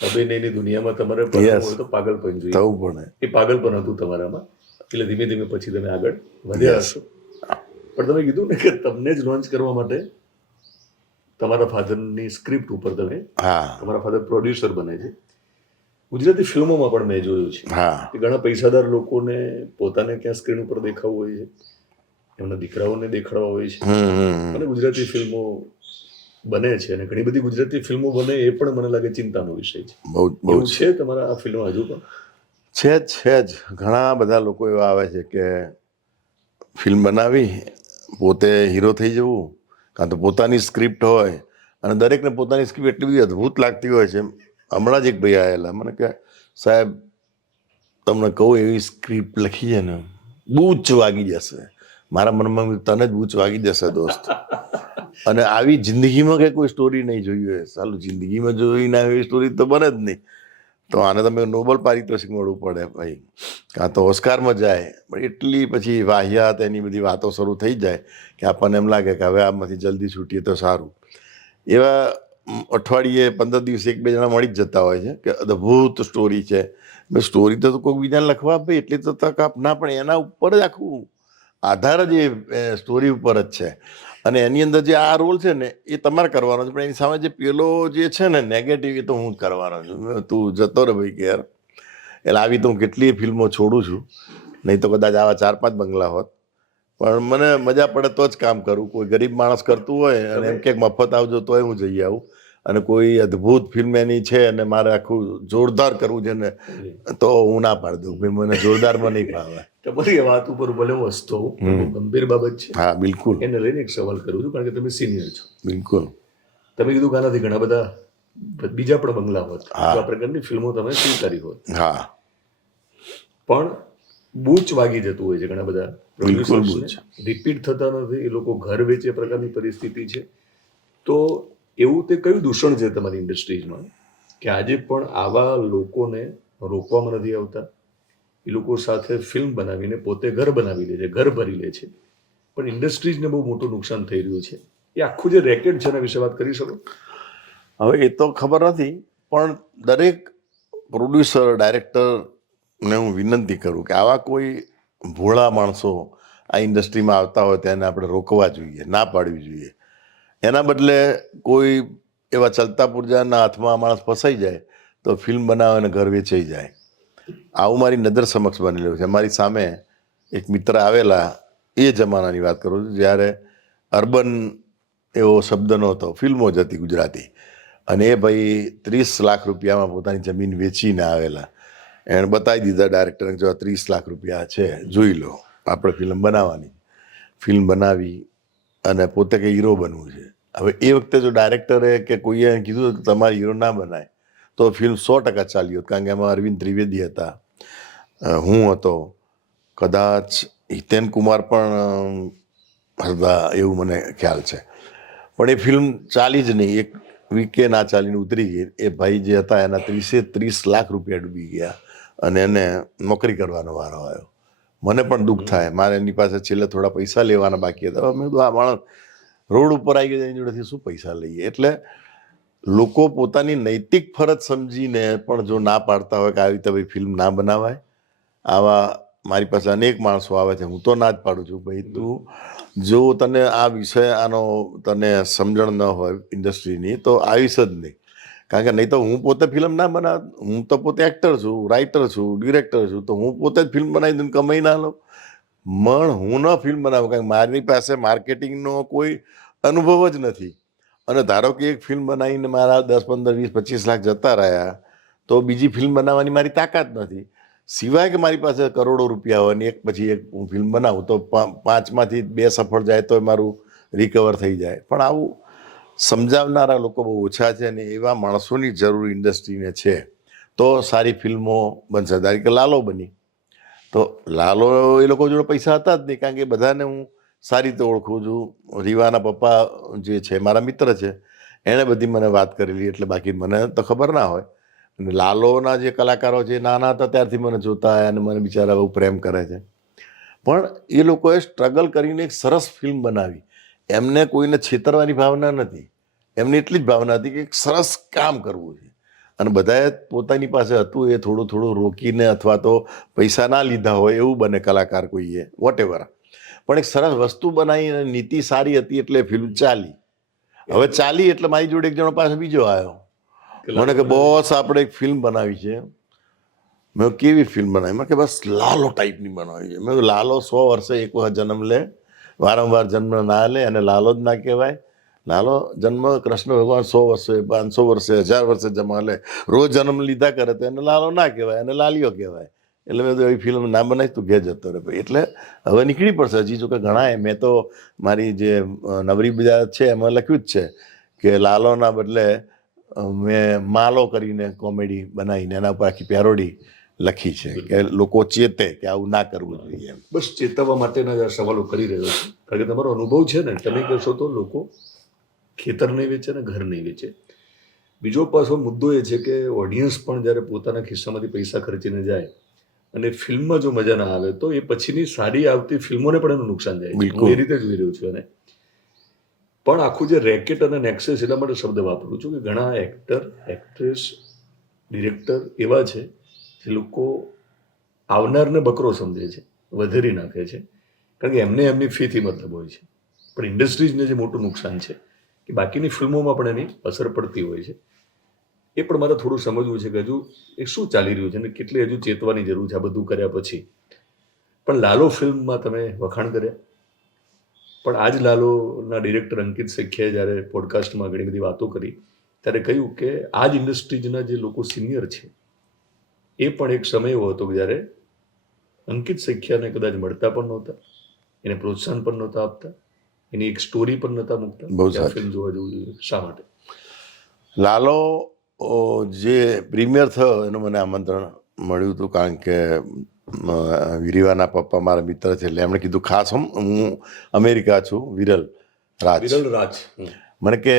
અભિનયની દુનિયામાં તમારે પરણવું હોય તો પાગલપન જોઈએ, થવું પડે. એ પાગલપન હતું તમારામાં, એટલે ધીમે ધીમે પછી તમે આગળ વધ્યા હશો. પણ તમે કીધું ને કે તમને જ લોન્ચ કરવા માટે તમારા ફાધરની સ્ક્રિપ્ટ ઉપર તમે, તમારા ફાધર પ્રોડ્યુસર બને છે. ગુજરાતી ફિલ્મોમાં પણ મેં જોયું છે કે ઘણા પૈસાદાર લોકોને પોતાને ક્યાં સ્ક્રીન ઉપર દેખાવું હોય છે, એમના દીકરાઓને દેખાડવા હોય છે, અને ગુજરાતી ફિલ્મો બને છે. અને ઘણી બધી ગુજરાતી ફિલ્મો બને એ પણ મને લાગે ચિંતાનો વિષય છે. બહુ છે તમારા આ ફિલ્મ હજુ પણ છે જ. ઘણા બધા લોકો એવા આવે છે કે ફિલ્મ બનાવી પોતે હીરો થઈ જવું, કાં તો પોતાની સ્ક્રિપ્ટ હોય, અને દરેકને પોતાની સ્ક્રિપ્ટ એટલી બધી અદ્ભુત લાગતી હોય છે. હમણાં જ એક ભાઈ આવેલા, મને કે સાહેબ તમને કહું એવી સ્ક્રિપ્ટ લખી છે ને, બૂચ વાગી જશે. મારા મનમાં તને જ બૂચ વાગી જશે દોસ્ત. અને આવી જિંદગીમાં કે કોઈ સ્ટોરી નહીં જોઈ હોય. સાલું જિંદગીમાં જોઈ ના એવી સ્ટોરી તો બને જ નહીં. તો આને તમે નોબલ પારિતોષિક મળવું પડે ભાઈ, કાં તો ઓસ્કારમાં જાય. પણ એટલી પછી વાહિયાત એની બધી વાતો શરૂ થઈ જાય કે આપણને એમ લાગે કે હવે આમાંથી જલ્દી છૂટીએ તો સારું. એવા અઠવાડિયે 15 દિવસે 1-2 જણા મળી જ જતા હોય છે કે અદ્ભુત સ્ટોરી છે. સ્ટોરી તો કોઈ બીજાને લખવા આપે એટલી તો તક આપ ના, પણ એના ઉપર જ આખું આધાર જ એ સ્ટોરી ઉપર જ છે. અને એની અંદર જે આ રોલ છે ને એ તમારે કરવાનો છે, પણ એની સામે જે પેલો જે છે ને નેગેટિવ, એ તો હું જ કરવાનો છું. તું જતો રહે ભાઈ કે યાર. એટલે આવી તો હું કેટલીય ફિલ્મો છોડું છું, નહીં તો કદાચ આવા 4-5 બંગલા હોત. પણ મને મજા પડે તો જ કામ કરું. કોઈ ગરીબ માણસ કરતું હોય અને એમ કે મફત આવજો તોય હું જઈ આવું. અને કોઈ અદ્ભુત ફિલ્મ એની છે અને મારે આખું જોરદાર કરવું છે ને, તો હું ના પાડી દઉં ભાઈ, મને જોરદારમાં નહીં ભાવે. તમારી વાત ઉપર ભલે હું હસતો હોઉં, ગંભીર બાબત છે. હા, બિલકુલ. એને લઈને એક સવાલ કરું છું, કારણ કે તમે સિનિયર છો. બિલકુલ. તમે કીધું કે આનાથી ઘણા બધા બીજા પણ બંગલા હોત, આ પ્રકારની ફિલ્મો તમે સ્વીકારી હોત. હા, પણ બૂચ વાગી જતું હોય છે ઘણા બધા પ્રોડ્યુસર્સને. રિપીટ થતા નથી, એ લોકો ઘર વેચે પ્રકારની પરિસ્થિતિ છે. તો એવું તે કયું દૂષણ છે તમારી ઇન્ડસ્ટ્રીઝમાં કે આજે પણ આવા લોકોને રોકવામાં નથી આવતા? એ લોકો સાથે ફિલ્મ બનાવીને પોતે ઘર બનાવી લે છે, ઘર ભરી લે છે, પણ ઇન્ડસ્ટ્રીઝને બહુ મોટું નુકસાન થઈ રહ્યું છે. એ આખું જે રેકેટ છે એના વિશે વાત કરી શકો? હવે એ તો ખબર નથી, પણ દરેક પ્રોડ્યુસર, ડાયરેક્ટરને હું વિનંતી કરું કે આવા કોઈ ભોળા માણસો આ ઇન્ડસ્ટ્રીમાં આવતા હોય તેને આપણે રોકવા જોઈએ, ના પાડવી જોઈએ. એના બદલે કોઈ એવા ચલતા પુરજાના હાથમાં માણસ ફસાઈ જાય તો ફિલ્મ બનાવે અને ઘર વેચાઈ જાય. આવું મારી નજર સમક્ષ બનેલું છે. મારી સામે એક મિત્ર આવેલા, એ જમાનાની વાત કરું છું, જ્યારે અર્બન એવો શબ્દ નહોતો, ફિલ્મો જ હતી ગુજરાતી. અને એ ભાઈ 30 લાખ રૂપિયામાં પોતાની જમીન વેચીને આવેલા. એણે બતાવી દીધા ડાયરેક્ટરને, જો 30 લાખ રૂપિયા છે, જોઈ લો, આપણે ફિલ્મ બનાવવાની. ફિલ્મ બનાવી અને પોતે કે હીરો બનવું છે. હવે એ વખતે જો ડાયરેક્ટરે કે કોઈએ કીધું કે તમારે હીરો ના બનાય તો ફિલ્મ 100% ચાલી હોત, કારણ કે એમાં અરવિંદ ત્રિવેદી હતા, હું હતો, કદાચ હિતેન કુમાર પણ હતા એવું મને ખ્યાલ છે. પણ એ ફિલ્મ ચાલી જ નહીં, એક વીકે ના ચાલીને ઉતરી ગઈ. એ ભાઈ જે હતા એના 30 લાખ રૂપિયા ડૂબી ગયા અને એને નોકરી કરવાનો વારો આવ્યો. મને પણ દુઃખ થાય, મારે એની પાસે છેલ્લે થોડા પૈસા લેવાના બાકી હતા. મેં કીધું આ માણસ રોડ ઉપર આવી ગયો એની જોડેથી શું પૈસા લઈએ? એટલે લોકો પોતાની નૈતિક ફરજ સમજીને પણ જો ના પાડતા હોય કે આવી રીતે ભાઈ ફિલ્મ ના બનાવાય, આવા મારી પાસે અનેક માણસો આવે છે, હું તો ના જ પાડું છું ભાઈ તું જો તને આ વિષય આનો તને સમજણ ન હોય ઇન્ડસ્ટ્રીની તો આવીશ જ નહીં. કારણ કે નહીં તો હું પોતે ફિલ્મ ના બનાવ, હું તો પોતે એક્ટર છું, રાઇટર છું, ડિરેક્ટર છું, તો હું પોતે જ ફિલ્મ બનાવી દઉં, કમાઈ ના લઉં. હું ન ફિલ્મ બનાવું કારણ કે મારી પાસે માર્કેટિંગનો કોઈ અનુભવ જ નથી. અને ધારો કે એક ફિલ્મ બનાવીને મારા 10, 15, 20, 25 લાખ જતા રહ્યા તો બીજી ફિલ્મ બનાવવાની મારી તાકાત નથી. સિવાય કે મારી પાસે કરોડો રૂપિયા હોય ને એક પછી એક હું ફિલ્મ બનાવું તો 5માંથી 2 સફળ જાય તો મારું રિકવર થઈ જાય. પણ આવું સમજાવનારા લોકો બહુ ઓછા છે અને એવા માણસોની જરૂર ઇન્ડસ્ટ્રીને છે તો સારી ફિલ્મો બનશે. ધારી કે લાલો બની તો લાલો એ લોકો જોડે પૈસા હતા જ નહીં કારણ કે બધાને હું સારી રીતે ઓળખું છું. રીવાના પપ્પા જે છે મારા મિત્ર છે, એણે બધી મને વાત કરેલી એટલે બાકી મને તો ખબર ના હોય. અને લાલોના જે કલાકારો છે નાના હતા ત્યારથી મને જોતા આવ્યા અને મને બિચારા બહુ પ્રેમ કરે છે. પણ એ લોકોએ સ્ટ્રગલ કરીને એક સરસ ફિલ્મ બનાવી. એમને કોઈને છેતરવાની ભાવના નથી, એમની એટલી જ ભાવના હતી કે એક સરસ કામ કરવું છે. અને બધાએ પોતાની પાસે હતું એ થોડું થોડું રોકીને અથવા તો પૈસા ના લીધા હોય એવું બને કલાકાર કોઈએ વોટ એવર, પણ એક સરસ વસ્તુ બનાવી અને નીતિ સારી હતી એટલે ફિલ્મ ચાલી. હવે ચાલી એટલે મારી જોડે એક જણો પાસે બીજો આવ્યો મને કે બોસ આપણે એક ફિલ્મ બનાવી છે. મેં કેવી ફિલ્મ બનાવી? મેં કે બસ લાલો ટાઈપની બનાવી છે. મેં કીધું લાલો 100 વર્ષે એક વખત જન્મ લે, વારંવાર જન્મ ના લે અને લાલો જ ના કહેવાય. લાલો જન્મ કૃષ્ણ ભગવાન 100 વર્ષે 500 વર્ષે 1000 વર્ષે જમા લે, રોજ જન્મ લીધા કરે તો એને લાલો ના કહેવાય, એને લાલીઓ કહેવાય. એટલે મેં તો એવી ફિલ્મ ના બનાવી તું ઘેર જતો રહે ભાઈ. એટલે હવે નીકળી પડશે. હજી જો કે ઘણા મેં તો મારી જે નવરી બીજા છે એમાં લખ્યું જ છે કે લાલોના બદલે મેં માલો કરીને કોમેડી બનાવીને એના ઉપર આખી પેરોડી લખી છે કે લોકો ચેતે કે આવું ના કરવું જોઈએ. બસ ચેતવવા માટેના સવાલો કરી રહ્યો છું કારણ કે તમારો અનુભવ છે ને, તમે કહેશો તો લોકો ખેતર નહીં વેચે ને ઘર નહીં વેચે. બીજો પાછો મુદ્દો એ છે કે ઓડિયન્સ પણ જ્યારે પોતાના ખિસ્સામાંથી પૈસા ખર્ચીને જાય અને ફિલ્મમાં જો મજા ના આવે તો એ પછીની સારી આવતી ફિલ્મોને પણ એનું નુકસાન જાય છે. હું એ રીતે જોઈ રહ્યો છું. અને પણ આખું જે રેકેટ અને નેક્સસ એટલા માટે શબ્દ વાપરું છું કે ઘણા એક્ટર, એક્ટ્રેસ, ડિરેક્ટર એવા છે જે લોકો આવનારને બકરો સમજે છે, વધેરી નાખે છે કારણ કે એમને એમની ફીથી મતલબ હોય છે. પણ ઇન્ડસ્ટ્રીઝને જે મોટું નુકસાન છે કે બાકીની ફિલ્મોમાં પણ એની અસર પડતી હોય છે. એ પણ મારે થોડું સમજવું છે કે હજુ એ શું ચાલી રહ્યું છે અને કેટલી હજુ ચેતવાની જરૂર છે આ બધું કર્યા પછી. પણ લાલો ફિલ્મમાં તમે વખાણ કર્યા, પણ આ જ લાલોના ડિરેક્ટર અંકિત સખ્યાએ જ્યારે પોડકાસ્ટમાં ઘણી બધી વાતો કરી ત્યારે કહ્યું કે આ જ ઇન્ડસ્ટ્રીઝના જે લોકો સિનિયર છે એ પણ એક સમય એવો હતો કે જ્યારે અંકિત સખ્યાને કદાચ મળતા પણ નહોતા, એને પ્રોત્સાહન પણ નહોતા આપતા, એની એક સ્ટોરી પણ નહોતા મૂકતા. બહુ આ ફિલ્મ જોવા જવું જોઈએ. શા માટે? લાલો જે પ્રીમિયર થયો એનું મને આમંત્રણ મળ્યું હતું કારણ કે વિરીવાના પપ્પા મારા મિત્ર છે એટલે એમણે કીધું ખાસ હું અમેરિકા છું, વિરલ રાજ મને કે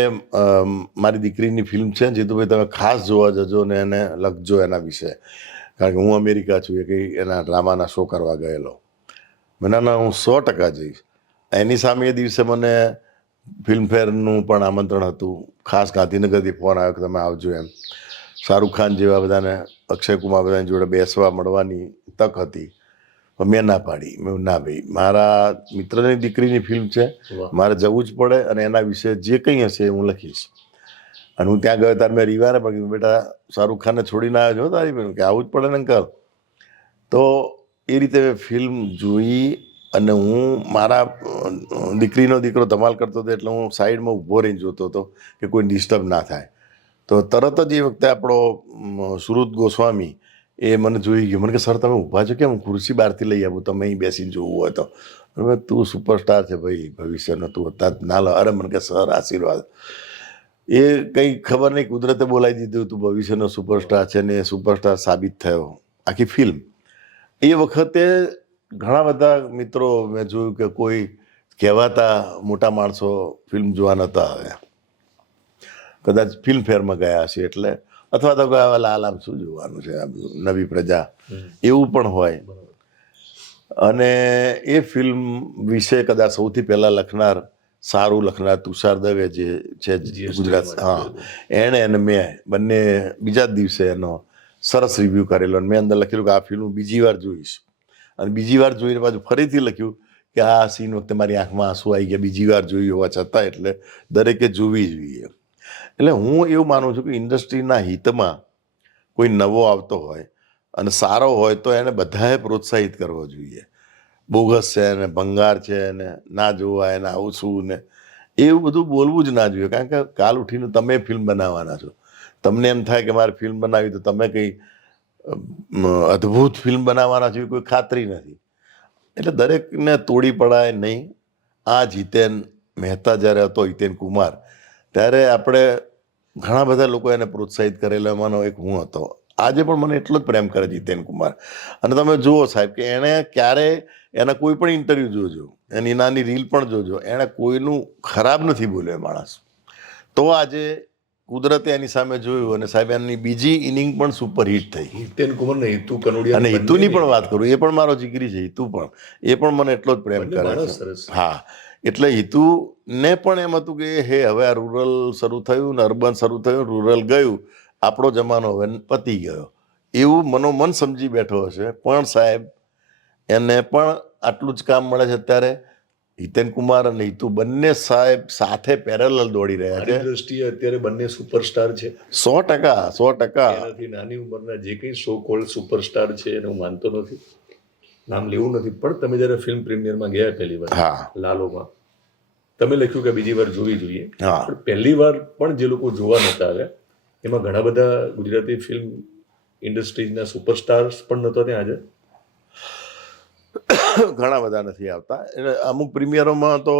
મારી દીકરીની ફિલ્મ છે જીતુભાઈ તમે ખાસ જોવા જજો ને એને લખજો એના વિશે કારણ કે હું અમેરિકા છું એ કંઈ એના ડ્રામાના શો કરવા ગયેલો. મને ના હું 100% જઈશ. એની સામે એ દિવસે મને ફિલ્મફેરનું પણ આમંત્રણ હતું. ખાસ ગાંધીનગરથી ફોન આવ્યો કે તમે આવજો એમ. શાહરૂખ ખાન જેવા બધાને, અક્ષય કુમાર બધાની જોડે બેસવા મળવાની તક હતી પણ મેં ના પાડી. મેં ના ભાઈ મારા મિત્રની દીકરીની ફિલ્મ છે, મારે જવું જ પડે અને એના વિશે જે કંઈ હશે એ હું લખીશ. અને હું ત્યાં ગયો ત્યારે મેં રીવાને પણ કીધું બેટા શાહરૂખ ખાનને છોડીને આવ્યો છો તારી બેન કે આવું જ પડે ને અંકલ. તો એ રીતે ફિલ્મ જોઈ અને હું મારા દીકરીનો દીકરો ધમાલ કરતો હતો એટલે હું સાઈડમાં ઊભો રહીને જોતો હતો કે કોઈ ડિસ્ટર્બ ના થાય. તો તરત જ એ વખતે આપણો સુરત ગોસ્વામી એ મને જોઈ ગયો. મને કે સર તમે ઊભા છો કેમ? ખુરશી બહારથી લઈ આવું તમે અહીં બેસીને જોવું હોય તો. તું સુપરસ્ટાર છે ભાઈ ભવિષ્યનો, તું અત્યારે ના લો. અરે મને કે સર આશીર્વાદ. એ કંઈ ખબર નહીં કુદરતે બોલાવી દીધું તું ભવિષ્યનો સુપરસ્ટાર છે ને એ સુપરસ્ટાર સાબિત થયો. આખી ફિલ્મ એ વખતે ઘણા બધા મિત્રો મેં જોયું કે કોઈ કહેવાતા મોટા માણસો ફિલ્મ જોવા નહોતા આવ્યા, કદાચ ફિલ્મફેરમાં ગયા હશે એટલે, અથવા તો કોઈ લાલામ શું જોવાનું છે નવી પ્રજા એવું પણ હોય. અને એ ફિલ્મ વિશે કદાચ સૌથી પહેલાં લખનાર સારું લખનાર તુષાર દવે જે છે ગુજરાત, હા, એણે અને મેં બંને બીજા જ દિવસે એનો સરસ રિવ્યૂ કરેલો અને મેં અંદર લખેલું કે આ ફિલ્મ બીજી વાર જોઈશ. અને બીજી વાર જોઈને પાછું ફરીથી લખ્યું કે આ સીન વખતે મારી આંખમાં આંસુ આવી ગયા બીજી વાર જોઈ હોવા છતાં, એટલે દરેકે જોવી જોઈએ. એટલે હું એવું માનું છું કે ઇન્ડસ્ટ્રીના હિતમાં કોઈ નવો આવતો હોય અને સારો હોય તો એને બધાએ પ્રોત્સાહિત કરવો જોઈએ. બોગસ છે ને ભંગાર છે ને ના જોવાય ને આવું શું ને એવું બધું બોલવું જ ના જોઈએ. કારણ કે કાલ ઉઠીને તમે ફિલ્મ બનાવવાના છો, તમને એમ થાય કે મારે ફિલ્મ બનાવી તો તમે કંઈ અદ્ભુત ફિલ્મ બનાવવાના છો કોઈ ખાતરી નથી. એટલે દરેકને તોડી પડાય નહીં. આ જીતેન મહેતા જ્યારે હતો, હિતેન કુમાર, ત્યારે આપણે ઘણા બધા લોકો એને પ્રોત્સાહિત કરેલા, એમાંનો એક હું હતો. આજે પણ મને એટલો જ પ્રેમ કરે છે હિતેન કુમાર. અને તમે જુઓ સાહેબ કે એણે ક્યારે એના કોઈ પણ ઇન્ટરવ્યૂ જોજો, એની નાની રીલ પણ જોજો, એણે કોઈનું ખરાબ નથી બોલ્યો એ માણસ. તો આજે કુદરતે એની સામે જોયું અને સાહેબ એની બીજી ઇનિંગ પણ સુપરહિટ થઈ. હિતેન કુમાર ને હિતુ કનોડિયા, અને હિતુની પણ વાત કરું, એ પણ મારો જીગરી છે. હિતુ પણ, એ પણ મને એટલો જ પ્રેમ કરે છે. હા, એટલે હિતુને પણ એમ હતું કે હે હવે આ રૂરલ શરૂ થયું ને અર્બન શરૂ થયું, રૂરલ ગયું, આપણો જમાનો હવે પતી ગયો, એવું મનોમન સમજી બેઠો હશે. પણ સાહેબ એને પણ આટલું જ કામ મળે છે અત્યારે. હિતેન કુમાર અને હિતુ બંને સાહેબ સાથે પેરેલલ દોડી રહ્યા છે. દ્રષ્ટિએ અત્યારે બંને સુપરસ્ટાર છે. 100%, 100%. એનાથી નાની ઉંમરના જે કંઈ સો કોલ્ડ સુપરસ્ટાર છે એને હું માનતો નથી, નામ લેવું નથી. પણ તમે જ્યારે ફિલ્મ પ્રીમિયરમાં ગયા પહેલી વાર, હા, લાલોમાં, તમે લખ્યું કે બીજી વાર જોવી જોઈએ. હા, પણ પહેલી વાર પણ જે લોકો જોવા નહોતા આવ્યા, એમાં ઘણા બધા ગુજરાતી ફિલ્મ ઇન્ડસ્ટ્રીના સુપરસ્ટાર્સ પણ નહોતા ત્યાં હાજર. ઘણા બધા નથી આવતા. એટલે અમુક પ્રીમિયરોમાં તો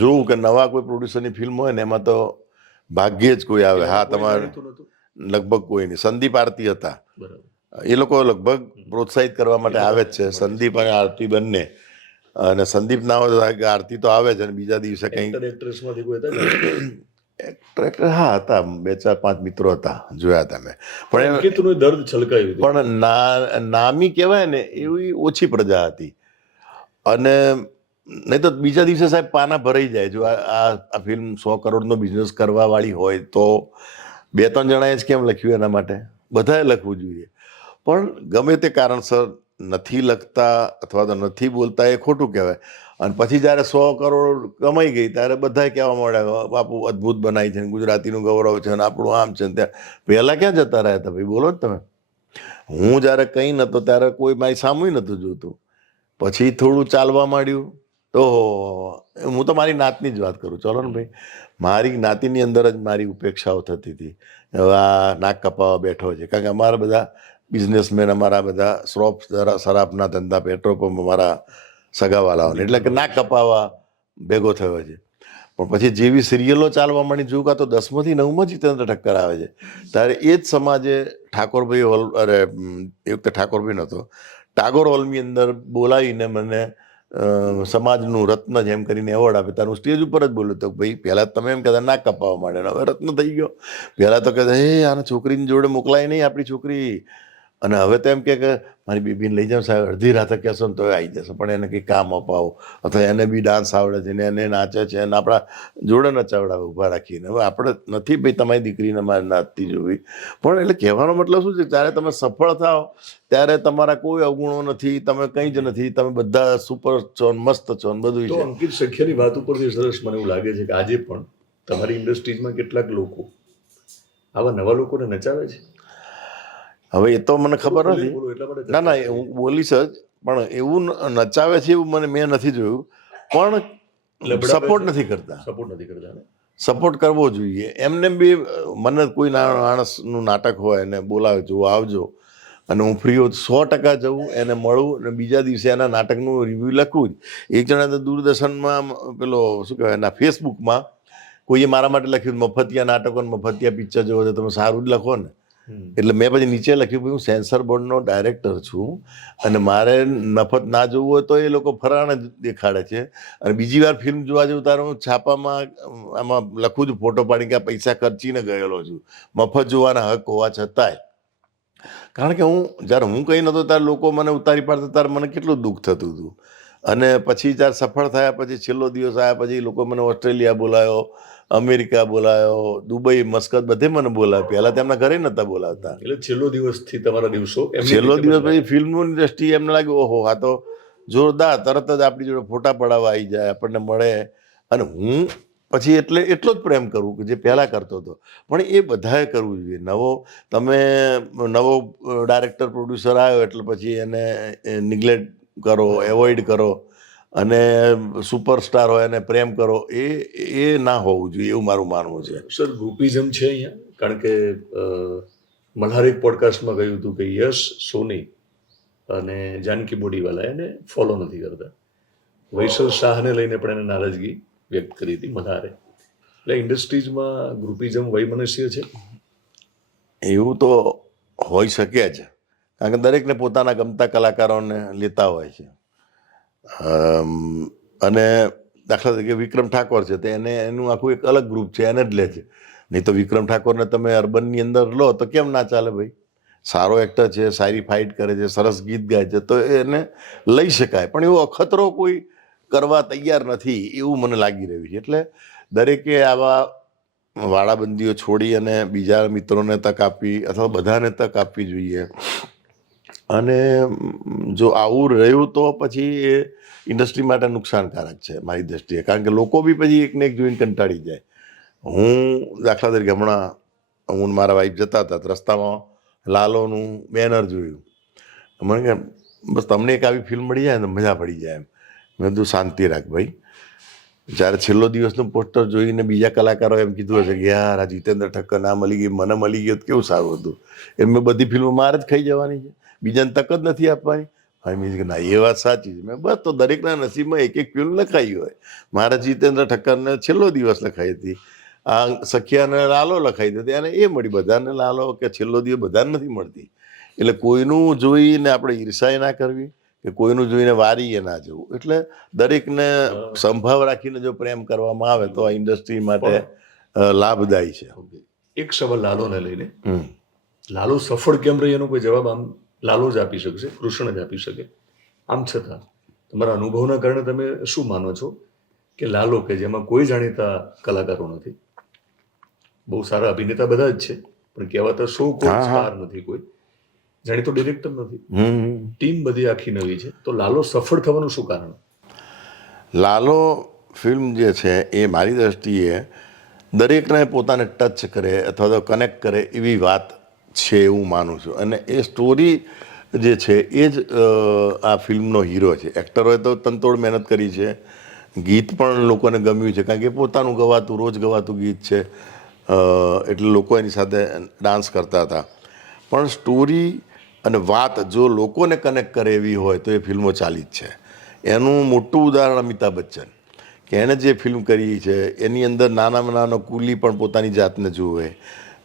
જોવું કે નવા કોઈ પ્રોડ્યુસરની ફિલ્મ હોય ને એમાં તો ભાગ્યે જ કોઈ આવે. હા, તમારે લગભગ કોઈ નહીં. સંદીપ આરતી હતા, એ લોકો લગભગ પ્રોત્સાહિત કરવા માટે આવે જ છે, સંદીપ અને આરતી બંને. અને સંદીપ ના હોય તો આરતી તો આવે છે. અને બીજા દિવસે કંઈ એક્ટર્સમાંથી કોઈ હતા એક્ટર, હા, હતા 2-4-5 મિત્રો હતા, જોયા હતા મેં. પણ અંકિતનું દર્દ છલકાયું, પણ નામી કહેવાય ને એવી ઓછી પ્રજા હતી. અને નહીં તો બીજા દિવસે સાહેબ પાના ભરાઈ જાય. જો આ ફિલ્મ 100 કરોડનો બિઝનેસ કરવા વાળી હોય તો 2-3 જણાએ જ કેમ લખ્યું એના માટે? બધાએ લખવું જોઈએ. પણ ગમે તે કારણસર નથી લખતા અથવા તો નથી બોલતા એ ખોટું કહેવાય. અને પછી જ્યારે 100 કરોડ કમાઈ ગઈ ત્યારે બધાએ કહેવા માંડ્યા બાપુ અદ્ભુત બનાવી છે, ગુજરાતીનું ગૌરવ છે ને આપણું આમ છે ને ત્યાં. પહેલાં ક્યાં જતા રહ્યા હતા ભાઈ? બોલો જ તમે. હું જ્યારે કંઈ નહોતો ત્યારે કોઈ મારી સામું નહોતું જોતું. પછી થોડું ચાલવા માંડ્યું તો હું તો મારી નાતની જ વાત કરું, ચલો ને ભાઈ, મારી નાતીની અંદર જ મારી ઉપેક્ષાઓ થતી હતી. હવે આ નાક કપાવા બેઠો છે. કારણ કે અમારા બધા બિઝનેસમેન, અમારા બધા શરાબના ધંધા, પેટ્રોલ પંપ અમારા સગાવાલાઓને, એટલે કે નાક કપાવા ભેગો થયો છે. પણ પછી જેવી સિરિયલો ચાલવા માંડી, જોયું કાં તો 10માંથી 9માં જીતેન્દ્ર ઠક્કર આવે છે, ત્યારે એ જ સમાજે ઠાકોરભાઈ હોલ, અરે એ વખતે ઠાકોરભાઈ નહોતો, ટાગોર હોલની અંદર બોલાવીને મને સમાજનું રત્ન જેમ કરીને એવોર્ડ આપે. ત્યારે હું સ્ટેજ ઉપર જ બોલ્યો હતો ભાઈ, પહેલાં તમે એમ કહેતા નાક કપાવવા માંડે, હવે રત્ન થઈ ગયો. પહેલાં તો કહેતા હે આને છોકરીની જોડે મોકલાય નહીં આપણી છોકરી. અને હવે તો એમ કે મારી બેબીને લઈ જાઓ સાહેબ, અડધી રાતે કહેશો ને તો આવી જશે, પણ એને કંઈ કામ અપાવો, અથવા એને બી ડાન્સ આવડે છે ને એને નાચે છે અને આપણા જોડે નચાવડાવે ઊભા રાખીને. હવે આપણે નથી ભાઈ તમારી દીકરીને મારે નાચતી જોવી. પણ એટલે કહેવાનો મતલબ શું છે, જ્યારે તમે સફળ થાઓ ત્યારે તમારા કોઈ અવગુણો નથી, તમે કંઈ જ નથી, તમે બધા સુપર છો, મસ્ત છો ને બધું છે. અંકિત સખ્યાની વાત ઉપરથી સરસ મને એવું લાગે છે કે આજે પણ તમારી ઇન્ડસ્ટ્રીઝમાં કેટલાક લોકો આવા નવા લોકોને નચાવે છે. હવે એ તો મને ખબર નથી. ના ના, હું બોલીશ જ. પણ એવું નચાવે છે એવું મેં નથી જોયું. પણ સપોર્ટ નથી કરતા. સપોર્ટ કરવો જોઈએ. એમને બી મને કોઈ માણસનું નાટક હોય એને બોલાવે, જો આવજો, અને હું ફ્રી હોઉં 100% જવું, એને મળવું અને બીજા દિવસે એના નાટકનું રિવ્યૂ લખવું જ. એક જણા તો દૂરદર્શનમાં પેલો શું કહેવાય એના ફેસબુકમાં કોઈએ મારા માટે લખ્યું મફતિયા નાટકો અને મફતિયા પિક્ચર જોવો તો તમે સારું જ લખો ને. એટલે મેં પછી નીચે લખ્યું હું સેન્સર બોર્ડનો ડાયરેક્ટર છું અને મારે મફત ના જોવું હોય તો એ લોકો ફરાણ જ દેખાડે છે. અને બીજી વાર ફિલ્મ જોવા જવું ત્યારે હું છાપામાં આમાં લખું છું ફોટો પાડી કે આ પૈસા ખર્ચીને ગયેલો છું, મફત જોવાના હક હોવા છતાંય. કારણ કે જ્યારે હું કંઈ નહોતો ત્યારે લોકો મને ઉતારી પાડતા ત્યારે મને કેટલું દુઃખ થતું હતું. અને પછી જ્યારે સફળ થયા પછી છેલ્લો દિવસ આવ્યા પછી લોકો મને ઓસ્ટ્રેલિયા બોલાયો, અમેરિકા બોલાયો, દુબઈ, મસ્કત બધે મને બોલાવ્યો. પહેલા તેમના ઘરે નહોતા બોલાવતા. એટલે છેલ્લો દિવસથી તમારા દિવસો છેલ્લો દિવસ પછી ફિલ્મોની દ્રષ્ટિએ એમને લાગ્યું ઓહો આ તો જોરદાર, તરત જ આપણી જોડે ફોટા પડાવવા આવી જાય, આપણને મળે. અને હું પછી એટલો જ પ્રેમ કરું કે જે પહેલાં કરતો હતો. પણ એ બધાએ કરવું જોઈએ. નવો ડાયરેક્ટર પ્રોડ્યુસર આવ્યો એટલે પછી એને નિગ્લેક્ટ કરો, એવોઇડ કરો, અને સુપરસ્ટાર હોય એને પ્રેમ કરો, એ ના હોવું જોઈએ એવું મારું માનવું છે. સર ગ્રુપિઝમ છે અહીંયા? કારણ કે મલ્હાર એક પોડકાસ્ટમાં કહ્યું હતું કે યશ સોની અને જાનકી બોડીવાલા એને ફોલો નથી કરતા. વૈશલ શાહને લઈને પણ એને નારાજગી વ્યક્ત કરી હતી મલ્હારે. એટલે ઇન્ડસ્ટ્રીઝમાં ગ્રુપિઝમ વૈમનસ્ય છે. એવું તો હોઈ શકે જ, કારણ કે દરેકને પોતાના ગમતા કલાકારોને લેતા હોય છે. અને દાખલા તરીકે વિક્રમ ઠાકોર છે તો એનું આખું એક અલગ ગ્રુપ છે, એને જ લે છે. નહીં તો વિક્રમ ઠાકોરને તમે અર્બનની અંદર લો તો કેમ ના ચાલે ભાઈ? સારો એક્ટર છે, સારી ફાઇટ કરે છે, સરસ ગીત ગાય છે, તો એને લઈ શકાય. પણ એવો અખતરો કોઈ કરવા તૈયાર નથી એવું મને લાગી રહ્યું છે. એટલે દરેકે આવા વાડાબંધીઓ છોડી અને બીજા મિત્રોને તક આપવી અથવા બધાને તક આપવી જોઈએ. અને જો આવું રહ્યું તો પછી એ ઇન્ડસ્ટ્રી માટે નુકસાનકારક છે મારી દૃષ્ટિએ. કારણ કે લોકો બી પછી એકને એક જોઈને કંટાળી જાય. હું દાખલા તરીકે હમણાં હું મારા વાઈફ જતા હતા તો રસ્તામાં લાલોનું બેનર જોયું. મને કે બસ તમને એક આવી ફિલ્મ મળી જાય ને મજા પડી જાય એમ. મેં કીધું શાંતિ રાખ ભાઈ. જ્યારે છેલ્લો દિવસનું પોસ્ટર જોઈને બીજા કલાકારો એમ કીધું હશે કે યાર આ જીતેન્દ્ર ઠક્કર ના મળી ગઈ, મને મળી ગયો તો કેવું સારું હતું. એમ મેં બધી ફિલ્મો મારે જ ખાઈ જવાની છે, બીજાને તક જ નથી આપવાની. હા મેં કે ના એ વાત સાચી છે. મેં બસ તો દરેકના નસીબમાં એક એક ફિલ્મ લખાઈ હોય. મારા જીતેન્દ્ર ઠક્કરને છેલ્લો દિવસ લખાઈ હતી, આ સખિયાને લાલો લખાઈ હતી, અને એ મળી. બધાને લાલો કે છેલ્લો દિવસ બધાને નથી મળતી. એટલે કોઈનું જોઈને આપણે ઈર્ષાએ ના કરવી કે કોઈનું જોઈને વારીએ ના જવું. એટલે દરેકને સંભાવ રાખીને જો પ્રેમ કરવામાં આવે તો આ ઇન્ડસ્ટ્રી માટે લાભદાયી છે. એક સવાલ લાલોને લઈને, લાલો સફળ કેમ રહી એનો કોઈ જવાબ આમ લાલો જ આપી શકશે, કૃષ્ણ જ આપી શકે. આમ છતાં તમારા અનુભવના કારણે તમે શું માનો છો કે લાલો, કે જેમાં કોઈ જાણીતા કલાકારો નથી, બહુ સારા અભિનેતા બધા જ છે, પણ કહેવાતા સ્ટાર નથી, કોઈ જાણીતો ડિરેક્ટર નથી, ટીમ બધી આખી નવી છે, તો લાલો સફળ થવાનું શું કારણ? લાલો ફિલ્મ જે છે એ મારી દ્રષ્ટિએ દરેકને પોતાને ટચ કરે અથવા તો કનેક્ટ કરે એવી વાત છે એવું માનું છું. અને એ સ્ટોરી જે છે એ જ આ ફિલ્મનો હીરો છે. એક્ટરોએ તો તનતોડ મહેનત કરી છે, ગીત પણ લોકોને ગમ્યું છે, કારણ કે પોતાનું ગવાતું રોજ ગવાતું ગીત છે, એટલે લોકો એની સાથે ડાન્સ કરતા હતા. પણ સ્ટોરી અને વાત જો લોકોને કનેક્ટ કરે એવી હોય તો એ ફિલ્મો ચાલી જ છે. એનું મોટું ઉદાહરણ અમિતાભ બચ્ચન, કે એણે જે ફિલ્મ કરી છે એની અંદર નાનામાં નાનો કુલી પણ પોતાની જાતને જોવે,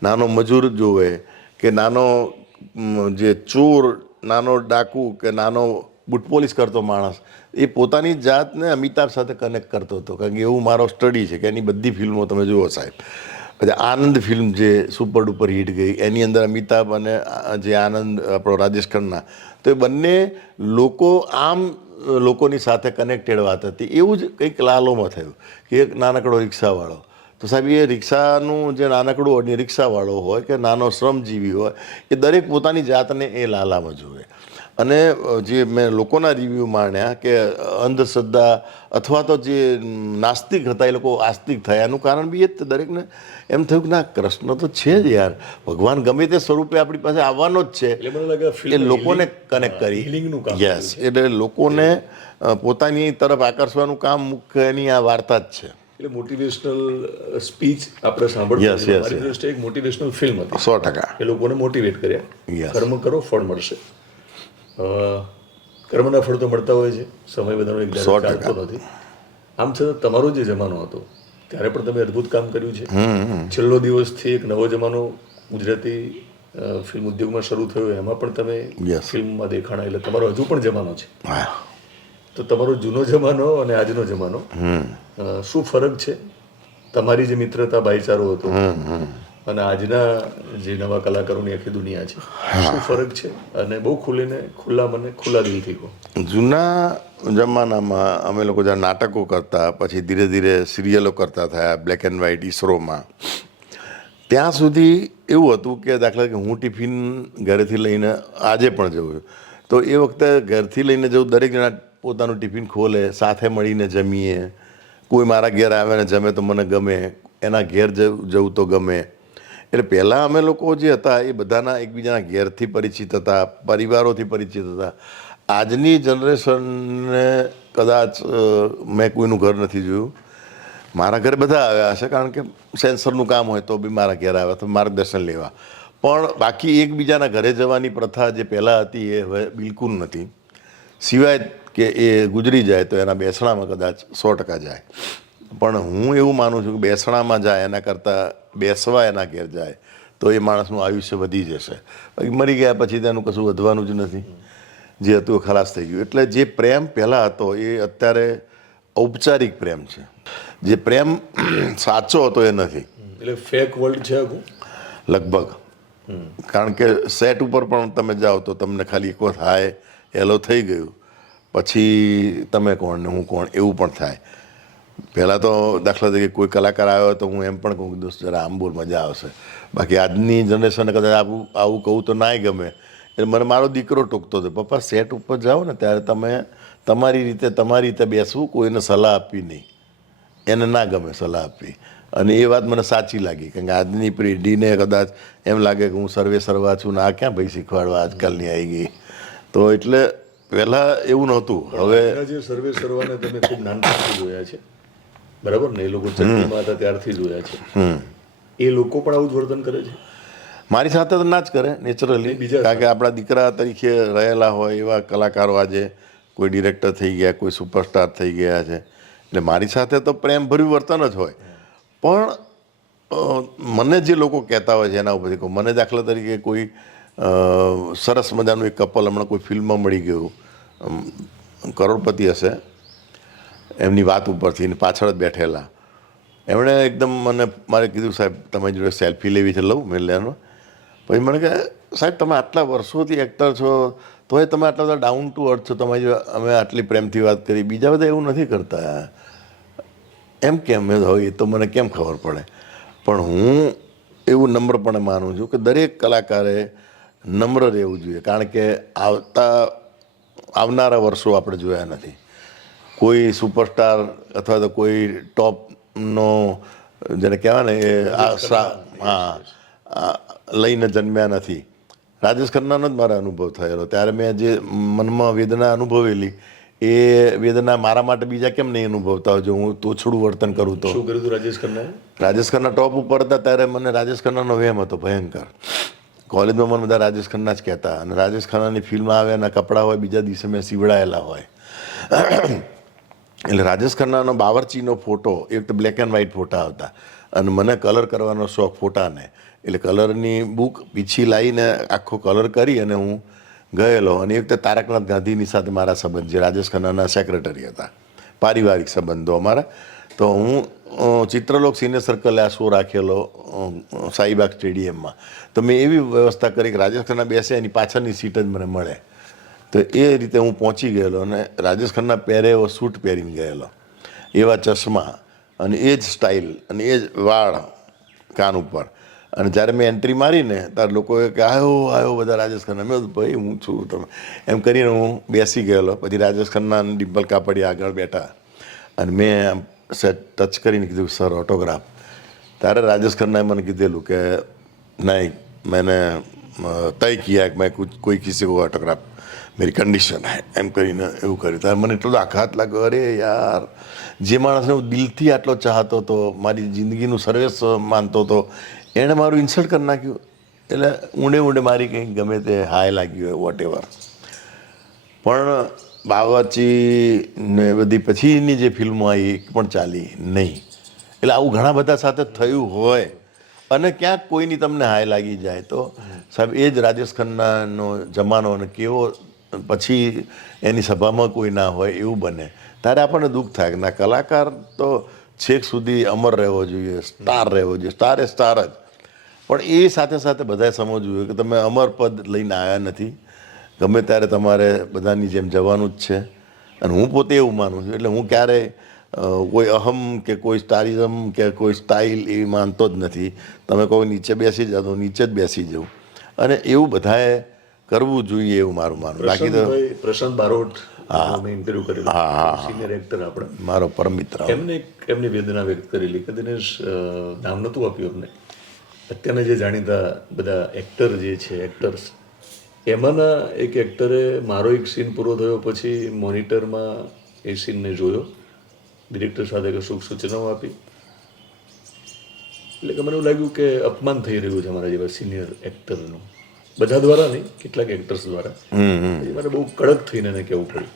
નાનો મજૂર જોવે, કે નાનો જે ચોર, નાનો ડાકુ, કે નાનો બૂટ પોલિશ કરતો માણસ, એ પોતાની જાતને અમિતાભ સાથે કનેક્ટ કરતો હતો. કારણ કે એવું મારો સ્ટડી છે કે એની બધી ફિલ્મો તમે જુઓ સાહેબ. પછી આનંદ ફિલ્મ જે સુપર ડુપર હિટ ગઈ, એની અંદર અમિતાભ અને જે આનંદ આપણો રાજેશ ખન્ના, તો એ બંને લોકોની સાથે કનેક્ટેડ વાત હતી. એવું જ કંઈક લાલોમાં થયું કે એક નાનકડો રિક્ષાવાળો, તો સાહેબ એ રિક્ષાનું જે નાનકડું રિક્ષાવાળો હોય કે નાનો શ્રમજીવી હોય, એ દરેક પોતાની જાતને એ લાલામાં જુએ. અને જે મેં લોકોના રિવ્યૂ માણ્યા કે અંધશ્રદ્ધા અથવા તો જે નાસ્તિક હતા એ લોકો આસ્તિક થયા, એનું કારણ બી એ જ દરેકને એમ થયું કે ના કૃષ્ણ તો છે જ યાર, ભગવાન ગમે તે સ્વરૂપે આપણી પાસે આવવાનો જ છે. એ લોકોને કનેક્ટ કરી. યસ, એટલે લોકોને પોતાની તરફ આકર્ષવાનું કામ મુખ્ય એની આ વાર્તા જ છે. એટલે મોટિવેશનલ સ્પીચ આપણે સાંભળતા મારી દ્રષ્ટિએ એક મોટિવેશનલ ફિલ્મ હતી. 100%. એ લોકોને મોટિવેટ કર્યા, કર્મ કરો ફળ મળશે. કર્મના ફળ તો મળતા હોય છે, સમય બધાનો એક ચાલતો નથી. આમ છતાં તમારો જે જમાનો હતો ત્યારે પણ તમે અદ્ભુત કામ કર્યું છે. છેલ્લો દિવસથી એક નવો જમાનો ગુજરાતી ફિલ્મ ઉદ્યોગમાં શરૂ થયો, એમાં પણ તમે ફિલ્મમાં દેખાણા, એટલે તમારો હજુ પણ જમાનો છે. તો તમારો જૂનો જમાનો અને આજનો જમાનો શું ફરક છે? તમારી જે મિત્રતા ભાઈચારો હતો અને આજના જે નવા કલાકારોની આખી દુનિયા છે, શું ફરક છે? અને બહુ ખુલ્લા મને ખુલ્લા દિલથી કહો. જૂના જમાનામાં અમે લોકો જ્યાં નાટકો કરતા, પછી ધીરે ધીરે સિરિયલો કરતા થયા બ્લેક એન્ડ વ્હાઇટ ઈસરોમાં, ત્યાં સુધી એવું હતું કે દાખલા કે હું ટિફિન ઘરેથી લઈને આજે પણ જઉં છું, તો એ વખતે ઘરથી લઈને જવું, દરેક જણા પોતાનું ટિફિન ખોલે, સાથે મળીને જમીએ. કોઈ મારા ઘેર આવે ને જમે તો મને ગમે, એના ઘેર જવું તો ગમે. એટલે પહેલાં અમે લોકો જે હતા એ બધાના એકબીજાના ઘેરથી પરિચિત હતા, પરિવારોથી પરિચિત હતા. આજની જનરેશનને કદાચ મેં કોઈનું ઘર નથી જોયું. મારા ઘરે બધા આવ્યા હશે, કારણ કે સેન્સરનું કામ હોય તો બી મારા ઘેર આવ્યા તો માર્ગદર્શન લેવા. પણ બાકી એકબીજાના ઘરે જવાની પ્રથા જે પહેલાં હતી એ હવે બિલકુલ નથી. સિવાય કે એ ગુજરી જાય તો એના બેસણામાં કદાચ 100% જાય. પણ હું એવું માનું છું કે બેસણામાં જાય એના કરતાં બેસવા એના ઘેર જાય તો એ માણસનું આયુષ્ય વધી જશે. મરી ગયા પછી તેનું કશું વધવાનું જ નથી. જે હતું એ ખલાસ થઈ ગયું. એટલે જે પ્રેમ પહેલાં હતો એ અત્યારે ઔપચારિક પ્રેમ છે. જે પ્રેમ સાચો હતો એ નથી. એટલે ફેક વર્લ્ડ છે આખું લગભગ. કારણ કે સેટ ઉપર પણ તમે જાઓ તો તમને ખાલી એક વખત હાય હેલો થઈ ગયું, પછી તમે કોણ ને હું કોણ એવું પણ થાય. પહેલાં તો દાખલા તરીકે કોઈ કલાકાર આવ્યો તો હું એમ પણ કહું કે દોસ્ત જરા આમ બોલ, મજા આવશે. બાકી આજની જનરેશનને કદાચ આવું કહું તો નાય ગમે. એટલે મને મારો દીકરો ટોકતો હતો, પપ્પા સેટ ઉપર જાઓ ને ત્યારે તમે તમારી રીતે બેસવું, કોઈને સલાહ આપવી નહીં. એને ના ગમે સલાહ આપવી. અને એ વાત મને સાચી લાગી, કારણ કે આજની પેઢીને કદાચ એમ લાગે કે હું સર્વા છું ને આ ક્યાં ભાઈ શીખવાડવા આજકાલની આવી ગઈ. તો એટલે પહેલાં એવું નહોતું. હવે જે સર્વાને તમે ખૂબ નાનપણથી જોયા છે, બરાબર ને? એ લોકો ચટણીમાં હતા ત્યારથી જોયા છે. એ લોકો પણ આવું જ વર્તન કરે છે? મારી સાથે તો ના જ કરે નેચરલી, કારણ કે આપણા દીકરા તરીકે રહેલા હોય એવા કલાકારો આજે કોઈ ડિરેક્ટર થઈ ગયા, કોઈ સુપરસ્ટાર થઈ ગયા છે. એટલે મારી સાથે તો પ્રેમભર્યું વર્તન જ હોય. પણ મને જે લોકો કહેતા હોય છે એના ઉપરથી કહું. મને દાખલા તરીકે કોઈ સરસ મજાનું એક કપલ હમણાં કોઈ ફિલ્મમાં મળી ગયું, કરોડપતિ હશે, એમની વાત ઉપરથી પાછળ જ બેઠેલા એમણે એકદમ મારે કીધું, સાહેબ તમારી જોડે સેલ્ફી લેવી છે, લઉં? મેં લેવાનો. પછી મને કહે, સાહેબ તમે આટલા વર્ષોથી એક્ટર છો તોય તમે આટલા બધા ડાઉન ટુ અર્થ છો, તમારી જોડે અમે આટલી પ્રેમથી વાત કરી, બીજા બધા એવું નથી કરતા. એમ કેમ? મેં હોય એ તો મને કેમ ખબર પડે? પણ હું એવું નમ્રપણે માનું છું કે દરેક કલાકારે નમ્ર રહેવું જોઈએ, કારણ કે આવનારા વર્ષો આપણે જોયા નથી. કોઈ સુપરસ્ટાર અથવા તો કોઈ ટોપનો જેને કહેવાય ને એ લઈને જન્મ્યા નથી. રાજેશ ખન્નાનો જ મારો અનુભવ થયેલો. ત્યારે મેં જે મનમાં વેદના અનુભવેલી એ વેદના મારા માટે બીજા કેમ નહીં અનુભવતા હોય જો હું તોછડું વર્તન કરું તો? શું કર્યું હતું રાજેશ ખન્નાએ? રાજેશ ખન્ના ટોપ ઉપર હતા ત્યારે મને રાજેશ ખન્નાનો વહેમ હતો ભયંકર. કોલેજમાં મને બધા રાજેશ ખન્ના જ કહેતા. અને રાજેશ ખન્નાની ફિલ્મ આવે એના કપડાં હોય બીજા દિવસે મેં સીવડાયેલા હોય. એટલે રાજેશ ખન્નાનો બાવરચીનો ફોટો, એક તો બ્લેક એન્ડ વ્હાઇટ ફોટા આવતા, અને મને કલર કરવાનો શોખ ફોટાને. એટલે કલરની બુક પીછી લાવીને આખો કલર કરી અને હું ગયેલો. અને એ વખતે તારકનાથ ગાંધીની સાથે મારા સંબંધ, જે રાજેશ ખન્નાના સેક્રેટરી હતા, પારિવારિક સંબંધો અમારા. તો હું ચિત્રલોક સિને સર્કલે આ શો રાખેલો શાહીબાગ સ્ટેડિયમમાં. તો મેં એવી વ્યવસ્થા કરી કે રાજેશ ખન્ના બેસે એની પાછળની સીટ જ મને મળે. તો એ રીતે હું પહોંચી ગયેલો અને રાજેશ ખન્ના પહેરે એવો સૂટ પહેરીને ગયેલો, એવા ચશ્મા અને એ જ સ્ટાઇલ અને એ જ વાળ કાન ઉપર. અને જ્યારે મેં એન્ટ્રી મારીને ત્યારે લોકોએ કે આવ્યો બધા રાજેશ ખન્ના. મેં ભાઈ હું છું તમે એમ કરીને હું બેસી ગયેલો. પછી રાજેશ ખન્ના અને ડિમ્પલ કાપડિયા આગળ બેઠા અને મેં સેટ ટચ કરીને કીધું, સર ઓટોગ્રાફ. ત્યારે રાજેશ ખન્નાએ મને કીધેલું કે નહીં, मैंने तय किया कि मैं कोई किसी को ऑटोग्राफ मेरी कंडीशन है એમ કરીને એવું કર્યું. ત્યારે મને એટલો આઘાત લાગ્યો, અરે યાર, જે માણસને હું દિલથી આટલો ચાહતો હતો, મારી જિંદગીનું સર્વસ્વ માનતો હતો, એણે મારું ઇન્સલ્ટ કરી નાખ્યું. એટલે ઊંડે મારી કંઈક ગમે તે હાય લાગી હોય, વોટ એવર. પણ બાવરચી ને બધી પછીની જે ફિલ્મો આવી એક પણ ચાલી નહીં. એટલે આવું ઘણા બધા સાથે થયું હોય અને ક્યાંક કોઈની તમને હાય લાગી જાય તો સાહેબ એ જ રાજેશ ખન્નાનો જમાનો અને કેવો પછી એની સભામાં કોઈ ના હોય એવું બને ત્યારે આપણને દુઃખ થાય કે ના, કલાકાર તો છેક સુધી અમર રહેવો જોઈએ, સ્ટાર રહેવો જોઈએ. સ્ટાર એ સ્ટાર જ. પણ એ સાથે સાથે બધાએ સમજવું જોઈએ કે તમે અમર પદ લઈને આવ્યા નથી. ગમે ત્યારે તમારે બધાની જેમ જવાનું જ છે. અને હું પોતે એવું માનું છું. એટલે હું ક્યારેય કોઈ અહમ કે કોઈ સ્ટારિઝમ કે કોઈ સ્ટાઇલ એ માનતો જ નથી. તમે કોઈ નીચે બેસી જાઓ તો નીચે જ બેસી જાઉં. અને એવું બધાએ કરવું જોઈએ એવું મારું માનવું. બાકી તો પ્રશાંત બારોટ મેં ઇન્ટરવ્યુ કરેલું, સિનિયર એક્ટર આપણા, મારો પરમ મિત્ર. એમની વેદના વ્યક્ત કરેલી કે દિનેશ નામ નહોતું આપ્યું અમને, અત્યારના જે જાણીતા બધા એક્ટર જે છે એક્ટર્સ, એમાંના એક એક્ટરે મારો એક સીન પૂરો થયો પછી મોનિટરમાં એ સીનને જોયો, ડિરેક્ટર સાથે કશુંક સૂચનાઓ આપી, એટલે કે મને એવું લાગ્યું કે અપમાન થઈ રહ્યું છે અમારા જેવા સિનિયર એક્ટરનું, બધા દ્વારા નહીં, કેટલાક એક્ટર્સ દ્વારા. પછી મારે બહુ કડક થઈને એને કહેવું પડ્યું.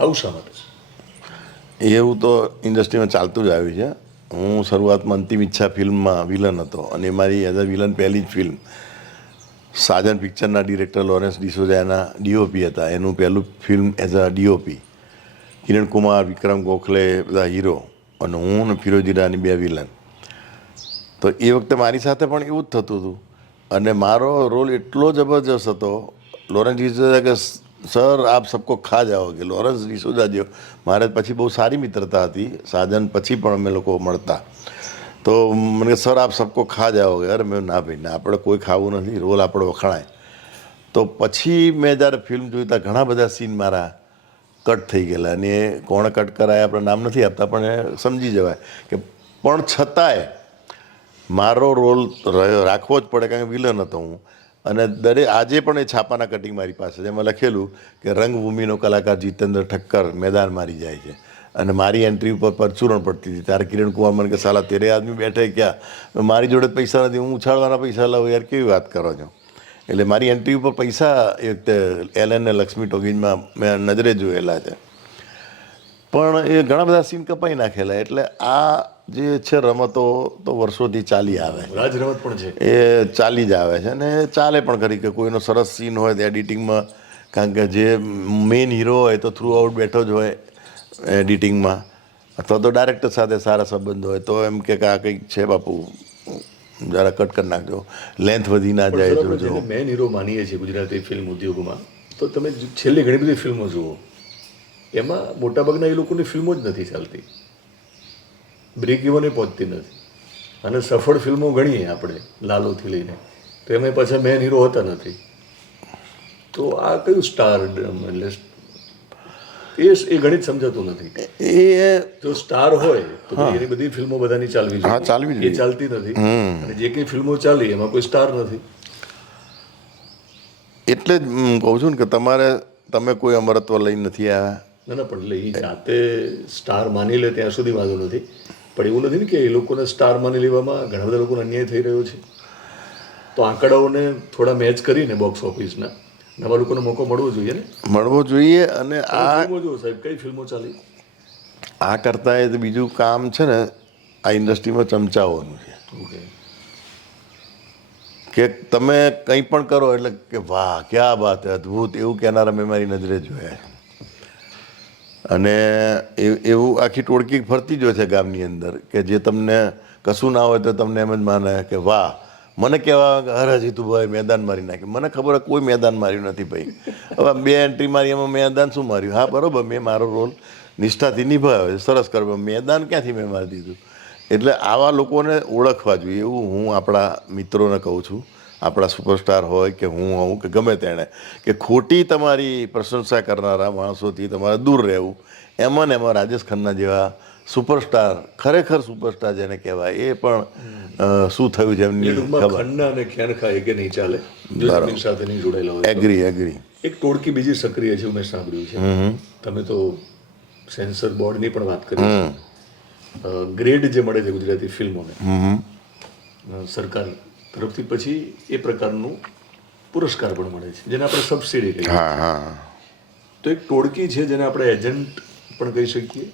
આવું શા માટે? એવું તો ઇન્ડસ્ટ્રીમાં ચાલતું જ આવ્યું છે. હું શરૂઆતમાં અંતિમ ઈચ્છા ફિલ્મમાં વિલન હતો અને મારી એઝ અ વિલન પહેલી જ ફિલ્મ. સાજન પિક્ચરના ડિરેક્ટર લોરેન્સ ડિસોઝાના ડીઓપી હતા. એનું પહેલું film as a DOP. Kiran Kumar, Vikram Gokhale બધા હીરો અને હું ને ફિરોઝ ઈરાની 2 વિલન. તો એ વખતે મારી સાથે પણ એવું જ થતું હતું. અને મારો રોલ એટલો જબરજસ્ત હતો. લોરેન્સ ડિસોઝા કે સર આપ સબકો ખા જાઓગે. લોરેન્સ ડિસોઝા જેવો મારે પછી બહુ સારી મિત્રતા હતી. સાજન પછી પણ અમે લોકો મળતા. તો મને સર આપ સબકો ખા જાઓગે. અરે મેં ના ભાઈ ના, આપણે કોઈ ખાવું નથી, રોલ આપણો વખણાય. તો પછી મેં જ્યારે ફિલ્મ જોઈ ત્યાં ઘણા બધા સીન મારા કટ થઈ ગયેલા. અને એ કોણે કટ કરાયા આપણે નામ નથી આપતા, પણ એ સમજી જવાય કે પણ છતાંય મારો રોલ રાખવો જ પડે, કારણ કે વિલન હતો હું. અને આજે પણ એ છાપાના કટિંગ મારી પાસે છે, એમાં લખેલું કે રંગભૂમિનો કલાકાર જીતેન્દ્ર ઠક્કર મેદાન મારી જાય છે. અને મારી એન્ટ્રી ઉપર પરચુરણ પડતી હતી. ત્યારે કિરણ કુમાર મને કે સાલા તેરે આદમી બેઠે ક્યાં, મારી જોડે પૈસા નથી, હું ઉછાળવાના પૈસા લાવું, યાર કેવી વાત કરો છો. એટલે મારી એન્ટ્રી ઉપર પૈસા એ વખતે એલએન ને લક્ષ્મી ટોકીઝમાં મેં નજરે જોયેલા છે. પણ એ ઘણા બધા સીન કપાઈ નાખેલા. એટલે આ જે છે રમતો તો વર્ષોથી ચાલી આવે, રાજ રમત પણ છે, એ ચાલી જ આવે છે. અને ચાલે પણ ખરી કે કોઈનો સરસ સીન હોય તો એડિટિંગમાં, કારણ કે જે મેઇન હીરો હોય તો થ્રુ આઉટ બેઠો જ હોય એડિટિંગમાં, અથવા તો ડાયરેક્ટર સાથે સારા સંબંધ હોય તો એમ કે આ કંઈક છે બાપુ, જરા કટ કરી નાખજો, લેન્થ વધી ના જાય. જેને મેન હીરો માનીએ છીએ ગુજરાતી ફિલ્મ ઉદ્યોગમાં, તો તમે છેલ્લી ઘણી બધી ફિલ્મો જુઓ, એમાં મોટાભાગના એ લોકોની ફિલ્મો જ નથી ચાલતી, બ્રેક ઇવને પહોંચતી નથી. અને સફળ ફિલ્મો ગણીએ આપણે લાલોથી લઈને, તો એમાં પાછા મેન હીરો હોતા નથી. તો આ કયું સ્ટાર, એટલે એ ગણિત સમજાતું નથી. એ જો સ્ટાર હોય તો એની બધી ફિલ્મો બધાની ચાલવી જોઈએ, એ ચાલતી નથી. અને જે કંઈ ફિલ્મો ચાલી એમાં કોઈ સ્ટાર નથી. એટલે જ કહું છું ને કે તમે કોઈ અમરત્વ લઈને નથી આવ્યા. ના પણ એટલે એ જાતે સ્ટાર માની લે ત્યાં સુધી વાંધો નથી, પણ એવું નથી ને કે એ લોકોને સ્ટાર માની લેવામાં ઘણા બધા લોકોને અન્યાય થઈ રહ્યો છે. તો આંકડાઓને થોડા મેચ કરીને બોક્સ ઓફિસના નવા લોકોને મોકો મળવો જોઈએ ને, મળવો જોઈએ. અને આ ફિલ્મો જુઓ સાહેબ, કઈ ફિલ્મો ચાલી. આ કરતાં એ બીજું કામ છે ને આ ઇન્ડસ્ટ્રીમાં ચમચાઓનું છે. ઓકે, કે તમે કંઈ પણ કરો એટલે કે વાહ ક્યાં બાત હે, અદ્ભુત, એવું કહેનારા મેં મારી નજરે જોયા. અને એવું આખી ટોળકી ફરતી જ હોય છે ગામની અંદર કે જે તમને કશું ના હોય તો તમને એમ જ માને કે વાહ, મને કહેવા અરે જીતુભાઈ મેદાન મારી નાખી. મને ખબર હોય કોઈ મેદાન માર્યું નથી ભાઈ. હવે 2 એન્ટ્રી મારી, એમાં મેદાન શું માર્યું? હા બરાબર, મેં મારો રોલ નિષ્ઠાથી નિભાવ્યો, સરસ કરવા, મેદાન ક્યાંથી મેં મારી દીધું? એટલે આવા લોકોને ઓળખવા જોઈએ, એવું હું આપણા મિત્રોને કહું છું. આપણા સુપરસ્ટાર હોય કે હું હોઉં કે ગમે તેણે, કે ખોટી તમારી પ્રશંસા કરનારા માણસોથી તમારે દૂર રહેવું. એમાં ને એમાં રાજેશ ખન્ના જેવા સુપરસ્ટાર, ખરેખર સુપરસ્ટાર જેને કહેવાય, એ પણ શું થયું છે એમની ખબર. ખન્ના અને ખ્યાનખા એક નહીં ચાલે, જમીન સાથે નહીં જોડાયેલા હોય. એગ્રી. એક ટોળકી બીજી સક્રિય છે, મેં સાંભળ્યું છે. તમે તો સેન્સર બોર્ડની પણ વાત કરી, ગ્રેડ જે મળે છે ગુજરાતી ફિલ્મોને સરકાર તરફથી, પછી એ પ્રકારનું પુરસ્કાર પણ મળે છે જેને આપણે સબસિડી કહીએ. તો એક ટોળકી છે જેને આપણે એજન્ટ પણ કહી શકીએ,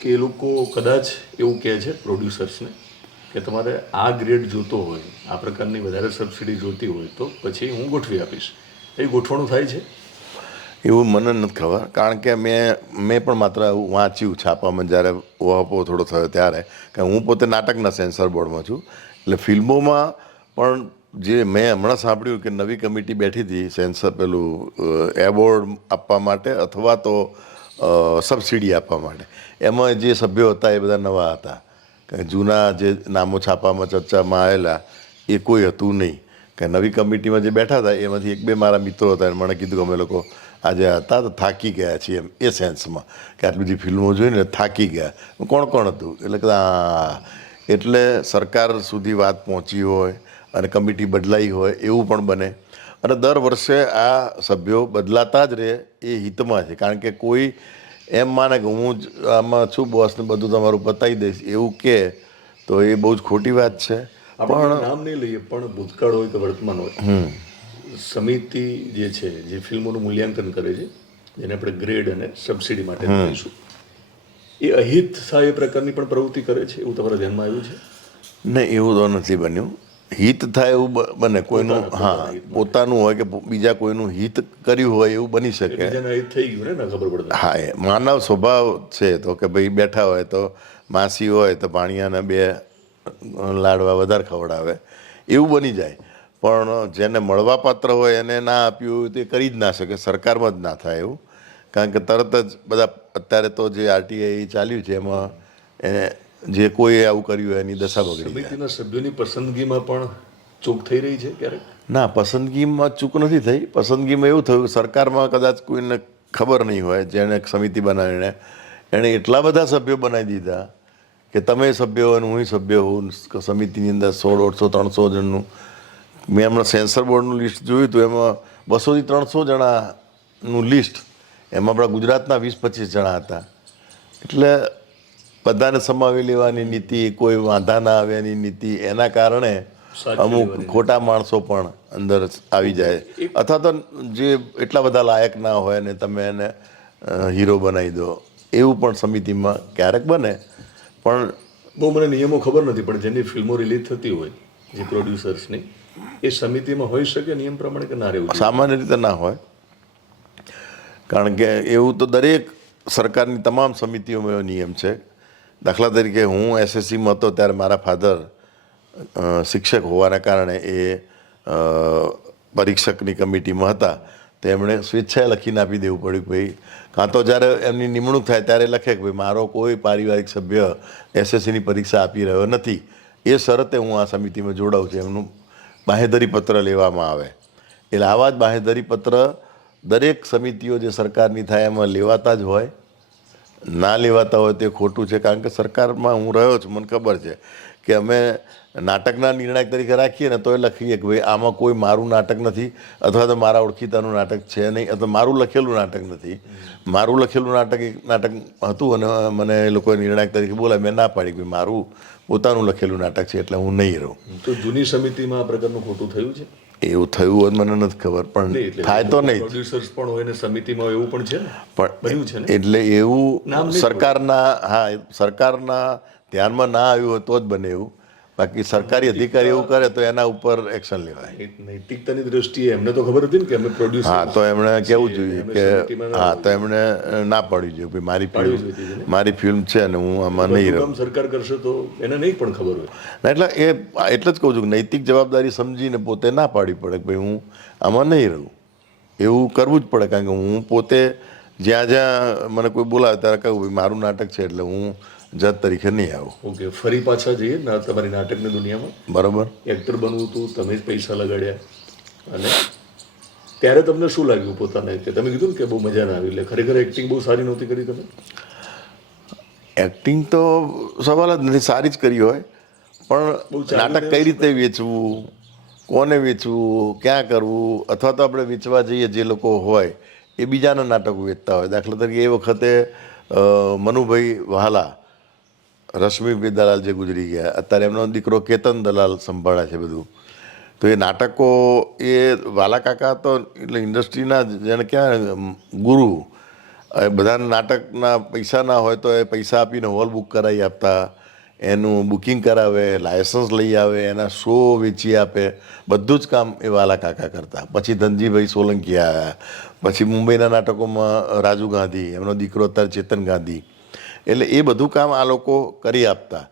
કે એ લોકો કદાચ એવું કહે છે પ્રોડ્યુસર્સને કે તમારે આ ગ્રેડ જોતો હોય, આ પ્રકારની વધારે સબસિડી જોતી હોય તો પછી હું ગોઠવી આપીશ. એ ગોઠવણું થાય છે એવું મને નથી ખબર, કારણ કે મેં પણ માત્ર વાંચ્યું છાપામાં જ્યારે ઓહાપો થોડો થયો ત્યારે, કે હું પોતે નાટકના સેન્સર બોર્ડમાં છું. એટલે ફિલ્મોમાં પણ જે મેં હમણાં સાંભળ્યું કે નવી કમિટી બેઠી હતી સેન્સર એવોર્ડ આપવા માટે અથવા તો સબસિડી આપવા માટે, એમાં જે સભ્યો હતા એ બધા નવા હતા. કારણ કે જૂના જે નામો છાપામાં ચર્ચામાં આવેલા એ કોઈ હતું નહીં. કે નવી કમિટીમાં જે બેઠા હતા એમાંથી એક બે મારા મિત્રો હતા, અને મને કીધું કે અમે લોકો આજે હતા તો થાકી ગયા છીએ એમ, એ સેન્સમાં કે આટલી બધી ફિલ્મો જોઈને થાકી ગયા. કોણ કોણ હતું? એટલે કે એટલે સરકાર સુધી વાત પહોંચી હોય અને કમિટી બદલાઈ હોય એવું પણ બને. અને દર વર્ષે આ સભ્યો બદલાતા જ રહે એ હિતમાં છે. કારણ કે કોઈ એમ માને કે હું જ આમાં છું બોસને બધું તમારું પતાવી દઈશ એવું કે તો એ બહુ જ ખોટી વાત છે. આપણે નામ નહીં લઈએ પણ ભૂતકાળ હોય કે વર્તમાન હોય, સમિતિ જે છે જે ફિલ્મોનું મૂલ્યાંકન કરે છે, જેને આપણે ગ્રેડ અને સબસિડી માટે કહીશું, એ અહિત થાય એ પ્રકારની પણ પ્રવૃત્તિ કરે છે એવું તમારા ધ્યાનમાં આવ્યું છે? નહીં, એવું તો નથી બન્યું. હિત થાય એવું બને કોઈનું, હા, પોતાનું હોય કે બીજા કોઈનું હિત કર્યું હોય એવું બની શકે. બીજાના હિત થઈ ગયું ને ખબર પડે. હા, એ માનવ સ્વભાવ છે. તો કે ભાઈ બેઠા હોય તો માસી હોય તો ભાણિયાને બે લાડવા વધારે ખવડાવે એવું બની જાય. પણ જેને મળવાપાત્ર હોય એને ના આપ્યું હોય તે કરી જ ના શકે. સરકારમાં જ ના થાય એવું. કારણ કે તરત જ બધા અત્યારે તો જે આરટીઆઈ ચાલ્યું છે એમાં એને જે કોઈ આવું કર્યું હોય એની દશા બગડી જાય. સમિતિના સભ્યોની પસંદગીમાં પણ ચૂક થઈ રહી છે ક્યારેક? ના, પસંદગીમાં ચૂક નથી થઈ. પસંદગીમાં એવું થયું કે સરકારમાં કદાચ કોઈને ખબર નહીં હોય, જેણે સમિતિ બનાવીને એણે એટલા બધા સભ્યો બનાવી દીધા કે તમે સભ્ય હો અને હું સભ્ય હોઉં. સમિતિની અંદર 100, 150, 300 જણનું, મેં હમણાં સેન્સર બોર્ડનું લિસ્ટ જોયું હતું, એમાં 200 થી 300 જણાનું લિસ્ટ, એમાં આપણા ગુજરાતના 20-25 જણા હતા. એટલે બધાને સમાવી લેવાની નીતિ, કોઈ વાંધા ના આવે એની નીતિ, એના કારણે અમુક ખોટા માણસો પણ અંદર આવી જાય. અથવા તો જે એટલા બધા લાયક ના હોય ને તમે એને હીરો બનાવી દો, એવું પણ સમિતિમાં ક્યારેક બને. પણ બહુ મને નિયમો ખબર નથી, પણ જેની ફિલ્મો રિલીઝ થતી હોય જે પ્રોડ્યુસર્સની, એ સમિતિમાં હોઈ શકે નિયમ પ્રમાણે કે ના રહેવું? સામાન્ય રીતે ના હોય. કારણ કે એવું તો દરેક સરકારની તમામ સમિતિઓમાં એવો નિયમ છે. દાખલા તરીકે હું એસએસસીમાં હતો ત્યારે મારા ફાધર શિક્ષક હોવાના કારણે એ પરીક્ષકની કમિટીમાં હતા. તો એમણે સ્વેચ્છાએ લખીને આપી દેવું પડ્યું કે ભાઈ, કાં તો જ્યારે એમની નિમણૂક થાય ત્યારે લખે કે ભાઈ મારો કોઈ પારિવારિક સભ્ય એસએસસીની પરીક્ષા આપી રહ્યો નથી, એ શરતે હું આ સમિતિમાં જોડાઉં છું. એમનું બાંહેધરી પત્ર લેવામાં આવે. એટલે આવા જ બાંહેધરી પત્ર દરેક સમિતિઓ જે સરકારની થાય એમાં લેવાતા જ હોય. ના લેવાતા હોય તે ખોટું છે. કારણ કે સરકારમાં હું રહ્યો છું, મને ખબર છે કે અમે નાટકના નિર્ણાયક તરીકે રાખીએ ને તો એ લખીએ કે ભાઈ આમાં કોઈ મારું નાટક નથી, અથવા તો મારા ઓળખીતાનું નાટક છે નહીં, અથવા મારું લખેલું નાટક નથી. મારું લખેલું નાટક એક નાટક હતું અને મને એ લોકોએ નિર્ણાયક તરીકે બોલાય, મેં ના પાડી કે મારું પોતાનું લખેલું નાટક છે એટલે હું નહીં રહું. તો જૂની સમિતિમાં આ પ્રકારનું ખોટું થયું છે? એવું થયું હોય મને નથી ખબર, પણ થાય તો નહીં. પ્રોડ્યુસર્સ પણ હોય ને સમિતિમાં એવું પણ છે ને, બન્યું છે ને. એટલે એવું સરકારના ધ્યાનમાં ના આવ્યું હોય તો જ બને એવું. બાકી સરકારી અધિકારી એવું કરે તો એના ઉપર એક્શન લેવાય. નૈતિકતાની દ્રષ્ટિએ એમને તો ખબર હતી ને કે અમે પ્રોડ્યુસર. હા, તો એમણે કેવું જોઈએ કે હા, તો એમણે ના પાડવી જોઈએ ભાઈ મારી ફિલ્મ છે અને હું આમાં નહીં રહું. સરકાર કરશે તો એને નહીં પણ ખબર હોય. એટલે એટલે જ કહું છું કે નૈતિક જવાબદારી સમજીને પોતે ના પાડવી પડે કે ભાઈ હું આમાં નહીં રહું. એવું કરવું જ પડે. કારણ કે હું પોતે જ્યાં જ્યાં મને કોઈ બોલાવે ત્યારે કહું ભાઈ મારું નાટક છે એટલે હું જજ તરીકે નહીં આવું. ઓકે, ફરી પાછા જઈએ ને તમારી નાટકની દુનિયામાં. બરાબર. એક્ટર બનવું હતું, તમે જ પૈસા લગાડ્યા, અને ત્યારે તમને શું લાગ્યું પોતાને કે તમે કીધું ને કે બહુ મજા ના આવી? એટલે ખરેખર એક્ટિંગ બહુ સારી નહોતી કરી તમે? એક્ટિંગ તો સવાલ જ નથી, સારી જ કરી હોય, પણ નાટક કઈ રીતે વેચવું, કોને વેચવું, ક્યાં કરવું, અથવા તો આપણે વેચવા જઈએ જે લોકો હોય એ બીજાના નાટકો વેચતા હોય. દાખલા તરીકે એ વખતે મનુભાઈ વહાલા, રશ્મિભાઈ દલાલ જે ગુજરી ગયા, અત્યારે એમનો દીકરો કેતન દલાલ સંભાળે છે બધું. તો એ નાટકો એ વાલા કાકા તો એટલે ઇન્ડસ્ટ્રીના જેને ક્યાં ગુરુ, બધાના નાટકના પૈસા ના હોય તો એ પૈસા આપીને હોલ બુક કરાવી આપતા, એનું બુકિંગ કરાવે, લાયસન્સ લઈ આવે, એના શો વેચી આપે, બધું જ કામ એ વાલા કાકા કરતા. પછી ધનજીભાઈ સોલંકી આવ્યા, પછી મુંબઈના નાટકોમાં રાજુ ગાંધી, એમનો દીકરો અત્યારે ચેતન ગાંધી. એટલે એ બધું કામ આ લોકો કરી આપતા.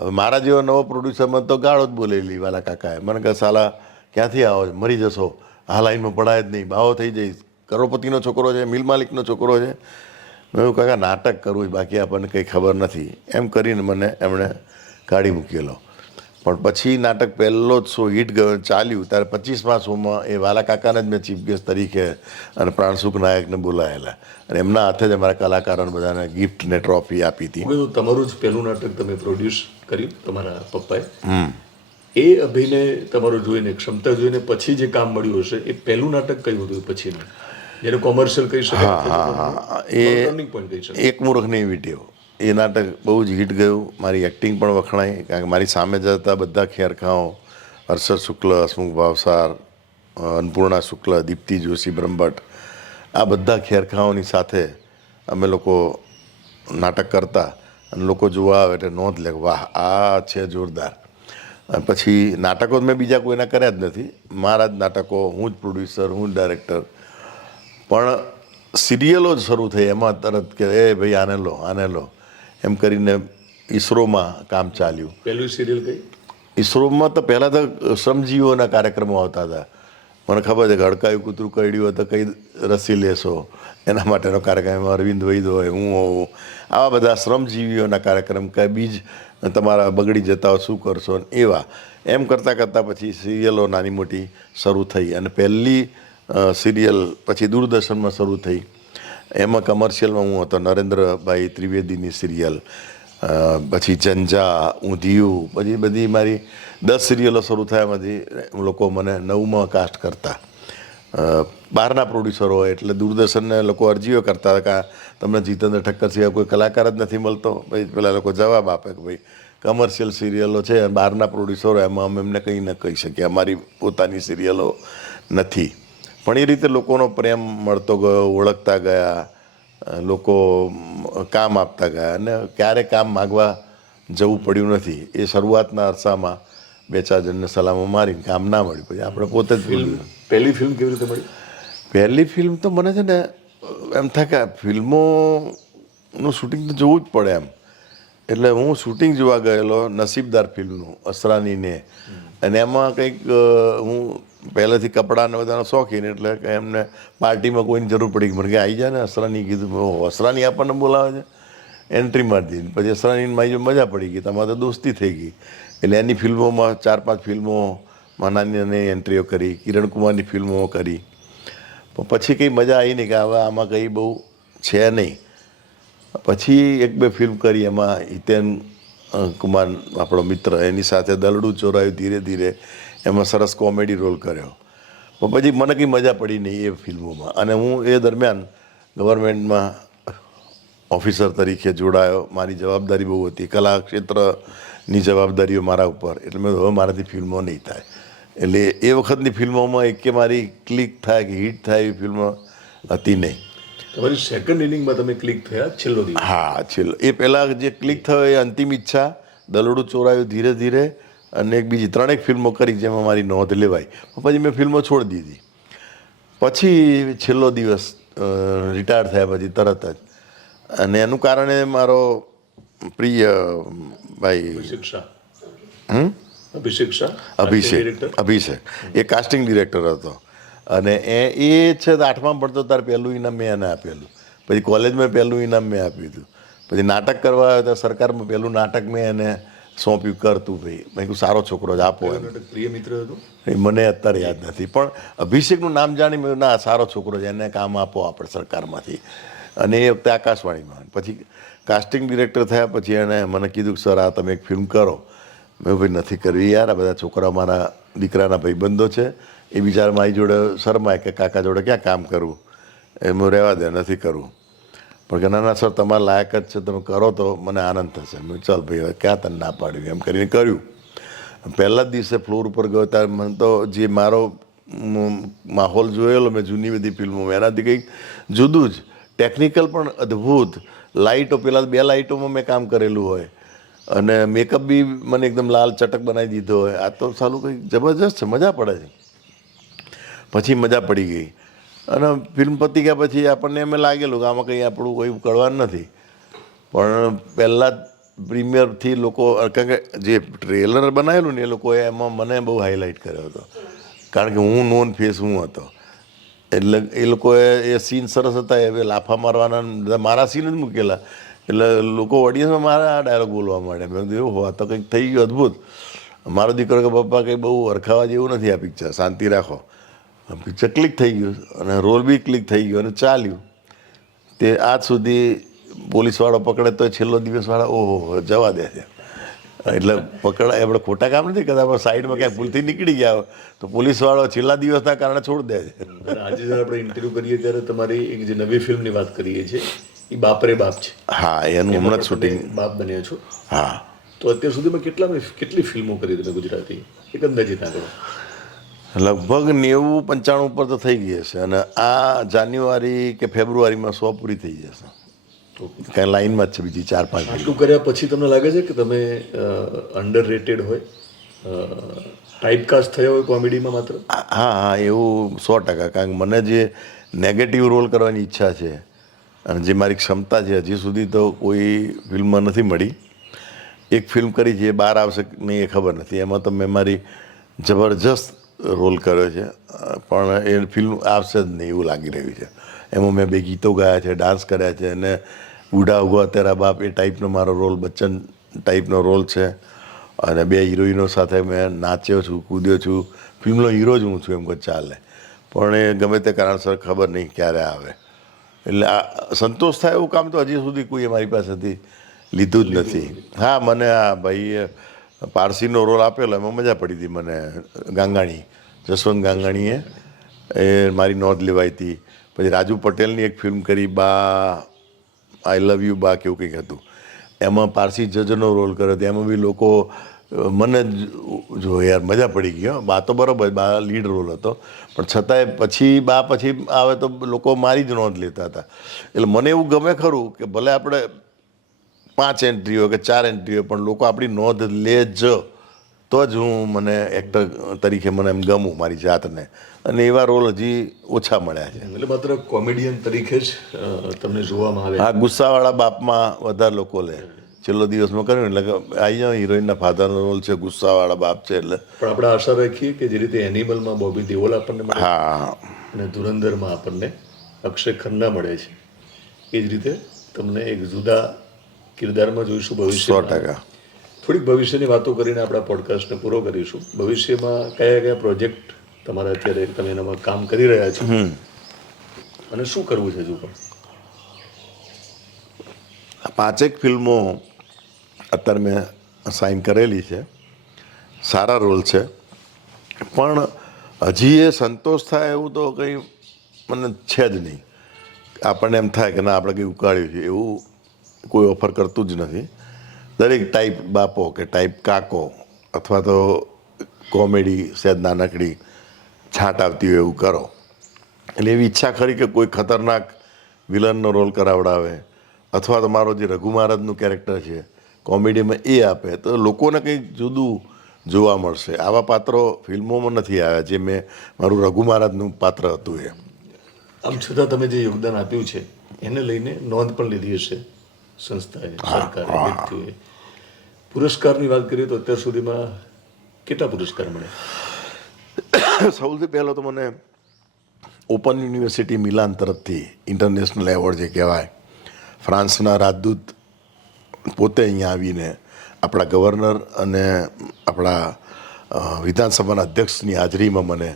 હવે મારા જેવો નવો પ્રોડ્યુસરમાં તો ગાળો જ બોલેલી વાલા કાકાએ. મને કહે સાલા ક્યાંથી આવો છો, મરી જશો, આ લાઈનમાં પડાય જ નહીં, બાવો થઈ જઈશ, કરોડપતિનો છોકરો છે, મિલ માલિકનો છોકરો છે. મેં એવું કાકા નાટક કરવું છે, બાકી આપણને કંઈ ખબર નથી એમ કરીને મને એમણે કાઢી મૂકેલો. પણ પછી નાટક પહેલો જ શો હિટ ગયો, ચાલ્યું. ત્યારે 25મા શોમાં એ વાલા કાકાને જ મેં ચીફ ગેસ્ટ તરીકે અને પ્રાણસુખ નાયકને બોલાયેલા અને એમના હાથે જ અમારા કલાકારોને બધાને ગિફ્ટ ને ટ્રોફી આપી હતી. તમારું જ પહેલું નાટક તમે પ્રોડ્યુસ કર્યું તમારા પપ્પાએ. એ અભિનય તમારું જોઈને, ક્ષમતા જોઈને પછી જે કામ મળ્યું હશે, એ પહેલું નાટક કયું હતું પછીનું, જેને કોમર્શિયલ કહી શકાય? એ એક મૂર્ખની વીંટીઓ એ નાટક બહુ જ હિટ ગયું. મારી એક્ટિંગ પણ વખણાઈ, કારણ કે મારી સામે જતા બધા ખેરખાઓ, હર્ષદ શુક્લ, હસમુખ ભાવસાર, અન્નપૂર્ણા શુક્લ, દીપ્તિ જોશી બ્રહ્મભટ્ટ, આ બધા ખેરખાઓની સાથે અમે લોકો નાટક કરતા અને લોકો જોવા આવે એટલે નોંધ લે, વાહ આ છે જોરદાર. અને પછી નાટકો મેં બીજા કોઈના કર્યા જ નથી, મારા જ નાટકો, હું જ પ્રોડ્યુસર, હું જ ડાયરેક્ટર. પણ સિરિયલો જ શરૂ થઈ, એમાં તરત કે એ ભાઈ આને લો એમ કરીને ઈસરોમાં કામ ચાલ્યું. પહેલું સિરિયલ કઈ? ઈસરોમાં તો પહેલાં તો શ્રમજીવીઓના કાર્યક્રમો આવતા હતા. મને ખબર છે કે હડકાયું કૂતરું કરડ્યું હોય તો કઈ રસી લેશો, એના માટેનો કાર્યક્રમ અરવિંદ વૈદ હોય, હું હોઉં, આવા બધા શ્રમજીવીઓના કાર્યક્રમ, કે બીજ તમારા બગડી જતા હોય શું કરશો, એવા એમ કરતાં પછી સિરિયલો નાની મોટી શરૂ થઈ. અને પહેલી સિરિયલ પછી દૂરદર્શનમાં શરૂ થઈ. એમાં કમર્શિયલમાં હું હતો, નરેન્દ્રભાઈ ત્રિવેદીની સિરિયલ, પછી જંજા, ઊંધિયું, પછી બધી મારી 10 સિરિયલો શરૂ થયા. એમાંથી લોકો મને 9માં કાસ્ટ કરતા. બહારના પ્રોડ્યુસરો હોય એટલે દૂરદર્શનને લોકો અરજીઓ કરતા કે તમને જીતેન્દ્ર ઠક્કર સિવાય કોઈ કલાકાર જ નથી મળતો. પછી પેલા લોકો જવાબ આપે કે ભાઈ કમર્શિયલ સિરિયલો છે, બહારના પ્રોડ્યુસરો, એમાં અમે એમને કંઈ ન કહી શકીએ, અમારી પોતાની સિરિયલો નથી. પણ એ રીતે લોકોનો પ્રેમ મળતો ગયો, ઓળખતા ગયા, લોકો કામ આપતા ગયા અને ક્યારે કામ માગવા જવું પડ્યું નથી. એ શરૂઆતના અરસામાં 2-4 જણને સલામો મારીને કામ ના મળ્યું, પછી આપણે પોતે જ. પહેલી ફિલ્મ કેવી રીતે મળી? પહેલી ફિલ્મ તો મને છે ને એમ થાય કે ફિલ્મોનું શૂટિંગ તો જોવું જ પડે એમ. એટલે હું શૂટિંગ જોવા ગયેલો નસીબદાર ફિલ્મનું, અસરાનીને. અને એમાં કંઈક હું પહેલેથી કપડાને બધાનો શોખીન, એટલે કે એમને પાર્ટીમાં કોઈની જરૂર પડી, મને કે આવી જાય ને અસરાની. કીધું અસરાની આપણને બોલાવે છે, એન્ટ્રી મારી દીધી. પછી અસરાનીને મારી જો મજા પડી ગઈ, તમારે તો દોસ્તી થઈ ગઈ. એટલે એની ફિલ્મોમાં 4-5 ફિલ્મોમાં નાની નાની એન્ટ્રીઓ કરી, કિરણ કુમારની ફિલ્મો કરી. પણ પછી કંઈ મજા આવી નહીં, કે હવે આમાં કંઈ બહુ છે નહીં. પછી 1-2 ફિલ્મ કરી, એમાં હિતેન કુમાર આપણો મિત્ર, એની સાથે દલડું ચોરાયું ધીરે ધીરે, એમાં સરસ કોમેડી રોલ કર્યો. પણ પછી મને કંઈ મજા પડી નહીં એ ફિલ્મોમાં. અને હું એ દરમિયાન ગવર્મેન્ટમાં ઓફિસર તરીકે જોડાયો. મારી જવાબદારી બહુ હતી, કલા ક્ષેત્રની જવાબદારીઓ મારા ઉપર. એટલે મેં હવે મારાથી ફિલ્મો નહીં થાય. એટલે એ વખતની ફિલ્મોમાં એકે મારી ક્લિક થાય કે હિટ થાય એવી ફિલ્મ હતી નહીં. તમારી સેકન્ડ ઇનિંગમાં તમે ક્લિક થયા છેલ્લો દિવસ? હા, છેલ્લો. એ પહેલાં જે ક્લિક થયો એ અંતિમ ઈચ્છા, દલડું ચોરાયું ધીરે ધીરે, અને એક બીજી 3 ફિલ્મો કરી જેમાં મારી નોંધ લેવાય. પછી મેં ફિલ્મો છોડી દીધી. પછી છેલ્લો દિવસ રિટાયર થયા પછી તરત જ. અને એનું કારણે મારો પ્રિય ભાઈ અભિષેક એ કાસ્ટિંગ ડિરેક્ટર હતો. અને એ છે 8માં ભણતો ત્યારે પહેલું ઇનામ મેં એને આપેલું. પછી કોલેજમાં પહેલું ઇનામ મેં આપ્યું હતું. પછી નાટક કરવા આવ્યો તો સરકારમાં પહેલું નાટક મેં એને સોંપ્યું, કરતું ભાઈ. મેં કહ્યું સારો છોકરો જ, આપો એમ. પ્રિય મિત્ર હતો એ મને અત્યારે યાદ નથી, પણ અભિષેકનું નામ જાણી મેં ના સારો છોકરો છે, એને કામ આપો આપણે સરકારમાંથી. અને એ વખતે આકાશવાણીમાં. પછી કાસ્ટિંગ ડિરેક્ટર થયા પછી એણે મને કીધું કે સર આ તમે એક ફિલ્મ કરો. મેં ભાઈ નથી કરવી યાર, આ બધા છોકરા મારા દીકરાના ભાઈબંધો છે, એ બિચારા મારી જોડે શરમાય કે કાકા જોડે ક્યાં કામ કરવું, એમ રહેવા દે, નથી કરવું. પણ કે ના સર તમારા લાયક જ છે, તમે કરો તો મને આનંદ થશે. મેં ચાલ ભાઈ હવે ક્યાં તને ના પાડ્યું, એમ કરીને કર્યું. પહેલા જ દિવસે ફ્લોર ઉપર ગયો ત્યારે મને તો જે મારો માહોલ જોયેલો મેં જૂની બધી ફિલ્મોમાં, એનાથી કંઈક જુદું જ. ટેકનિકલ પણ અદ્ભુત. લાઇટો, પહેલાં 2 લાઇટોમાં મેં કામ કરેલું હોય, અને મેકઅપ બી મને એકદમ લાલ ચટક બનાવી દીધો હોય. આ તો સાલું કંઈક જબરજસ્ત છે, મજા પડે છે. પછી મજા પડી ગઈ. અને ફિલ્મ પતી ગયા પછી આપણને એમ લાગેલું કે આમાં કંઈ આપણું કોઈ કરવાનું નથી. પણ પહેલાં પ્રીમિયરથી લોકો, કારણ કે જે ટ્રેલર બનાવેલું ને એ લોકોએ એમાં મને બહુ હાઇલાઇટ કર્યો હતો, કારણ કે હું નોન ફેસ હું હતો, એટલે એ લોકોએ એ સીન સરસ હતા, એ લાફા મારવાના મારા સીન જ મૂકેલા, એટલે લોકો ઓડિયન્સમાં મારા આ ડાયલોગ બોલવા માંડે. મેં કીધું એવું હોવા તો કંઈક થઈ ગયું અદ્ભુત. મારો દીકરો કે પપ્પા કંઈ બહુ અરખાવા જેવું નથી આ પિક્ચર, શાંતિ રાખો. પિક્ચર ક્લિક થઈ ગયું અને રોલ બી ક્લિક થઈ ગયો અને ચાલ્યું. તે આજ સુધી પોલીસવાળો પકડે તો છેલ્લો દિવસવાળા ઓહો જવા દે છે, એટલે પકડાય આપણે ખોટા કામ નથી કરતા, પણ સાઈડમાં ક્યાંક ભૂલથી નીકળી ગયા હોય તો પોલીસવાળો છેલ્લા દિવસના કારણે છોડી દે છે. અને આજે જ્યારે આપણે ઇન્ટરવ્યુ કરીએ ત્યારે તમારી એક જે નવી ફિલ્મની વાત કરીએ છીએ એ બાપરે બાપ છે. હા, એનું હમણાં જ શૂટિંગ. બાપ બન્યા છો. હા, તો અત્યાર સુધીમાં કેટલી ફિલ્મો કરી તમે ગુજરાતી, એક અંદાજિત આંકડો? લગભગ 90-95 ઉપર તો થઈ ગઈ હશે, અને આ જાન્યુઆરી કે ફેબ્રુઆરીમાં 100 પૂરી થઈ જશે. કાંઈ લાઈનમાં જ છે બીજી 4-5. આટલું કર્યા પછી તમને લાગે છે કે તમે અંડર રેટેડ હોય, ટાઈપકાસ્ટ થયા હોય કોમેડીમાં માત્ર? હા, એવું 100%. કારણ કે મને જે નેગેટિવ રોલ કરવાની ઈચ્છા છે અને જે મારી ક્ષમતા છે હજી સુધી તો કોઈ ફિલ્મમાં નથી મળી. એક ફિલ્મ કરી છે, એ બહાર આવશે નહીં એ ખબર નથી, એમાં તો મેં મારી જબરજસ્ત રોલ કર્યો છે, પણ એ ફિલ્મ આવશે જ નહીં એવું લાગી રહ્યું છે. એમાં મેં 2 ગીતો ગાયા છે, ડાન્સ કર્યા છે, અને બુઢા ઉગવા તેરા બાપ એ ટાઈપનો મારો રોલ, બચ્ચન ટાઈપનો રોલ છે, અને 2 હિરોઈનો સાથે મેં નાચ્યો છું, કૂદ્યો છું. ફિલ્મનો હીરો જ હું છું એમ કોઈ ચાલે, પણ એ ગમે તે કારણસર ખબર નહીં ક્યારે આવે. એટલે આ સંતોષ થાય એવું કામ તો હજી સુધી કોઈએ મારી પાસેથી લીધું જ નથી. હા, મને આ ભાઈએ પારસીનો રોલ આપેલો, એમાં મજા પડી હતી મને. ગાંગાણી, જસવંત ગાંગાણીએ એ મારી નોંધ લેવાઈ હતી. પછી રાજુ પટેલની એક ફિલ્મ કરી, બા આઈ લવ યુ બા કેવું કંઈક હતું, એમાં પારસી જજનો રોલ કર્યો હતો. એમાં બી લોકો મને જો યાર મજા પડી ગઈ. બા તો બરાબર, બા લીડ રોલ હતો, પણ છતાંય પછી બા પછી આવે તો લોકો મારી જ નોંધ લેતા હતા. એટલે મને એવું ગમે ખરું કે ભલે આપણે 5 એન્ટ્રી હોય કે 4 એન્ટ્રી હોય, પણ લોકો આપણી નોંધ લે જ તો જ મને એક્ટર તરીકે મને એમ ગમું મારી જાતને, અને એવા રોલ હજી ઓછા મળ્યા છે. એટલે માત્ર કોમેડિયન તરીકે જ તમને જોવામાં આવે? હા, ગુસ્સાવાળા બાપમાં વધારે લોકો લે. છેલ્લો દિવસમાં કર્યું એટલે કે આવી જાઓ, હિરોઈનના ફાધરનો રોલ છે, ગુસ્સાવાળા બાપ છે. એટલે પણ આપણે આશા રાખીએ કે જે રીતે એનિમલમાં બોબી દેઓલ આપણને મળે, હા, અને ધુરંધરમાં આપણને અક્ષય ખન્ના મળે છે, એ જ રીતે તમને એક જુદા કિરદારમાં જોઈશું ભવિષ્યમાં. 100%. થોડીક ભવિષ્યની વાતો કરીને આપણા પોડકાસ્ટને પૂરો કરીશું. ભવિષ્યમાં કયા કયા પ્રોજેક્ટ તમારા અત્યારે તમે એનામાં કામ કરી રહ્યા છો, અને શું કરવું છે હજુ પણ? 5 ફિલ્મો અત્યારે મેં સાઇન કરેલી છે, સારા રોલ છે, પણ હજી એ સંતોષ થાય એવું તો કંઈ મને છે જ નહીં. આપણને એમ થાય કે ના આપણે કંઈ ઉકાળ્યું છે, એવું કોઈ ઓફર કરતું જ નથી. દરેક ટાઈપ બાપો કે ટાઈપ કાકો, અથવા તો કોમેડી સહેજ નાનકડી છાંટ આવતી હોય એવું કરો. એટલે એવી ઈચ્છા ખરી કે કોઈ ખતરનાક વિલનનો રોલ કરાવડાવે, અથવા તો મારો જે રઘુ મહારાજનું કેરેક્ટર છે કોમેડીમાં એ આપે, તો લોકોને કંઈક જુદું જોવા મળશે. આવા પાત્રો ફિલ્મોમાં નથી આવ્યા જે મેં મારું રઘુ મહારાજનું પાત્ર હતું એ. આમ છતાં તમે જે યોગદાન આપ્યું છે એને લઈને નોંધ પણ લીધી હશે સંસ્થાએ, સરકારે, વ્યક્તિઓએ. પુરસ્કારની વાત કરીએ તો અત્યાર સુધીમાં કેટલા પુરસ્કાર મળ્યા? સૌથી પહેલો તો મને ઓપન યુનિવર્સિટી મિલાન તરફથી ઇન્ટરનેશનલ એવોર્ડ જે કહેવાય, ફ્રાન્સના રાજદૂત પોતે અહીંયા આવીને આપણા ગવર્નર અને આપણા વિધાનસભાના અધ્યક્ષની હાજરીમાં મને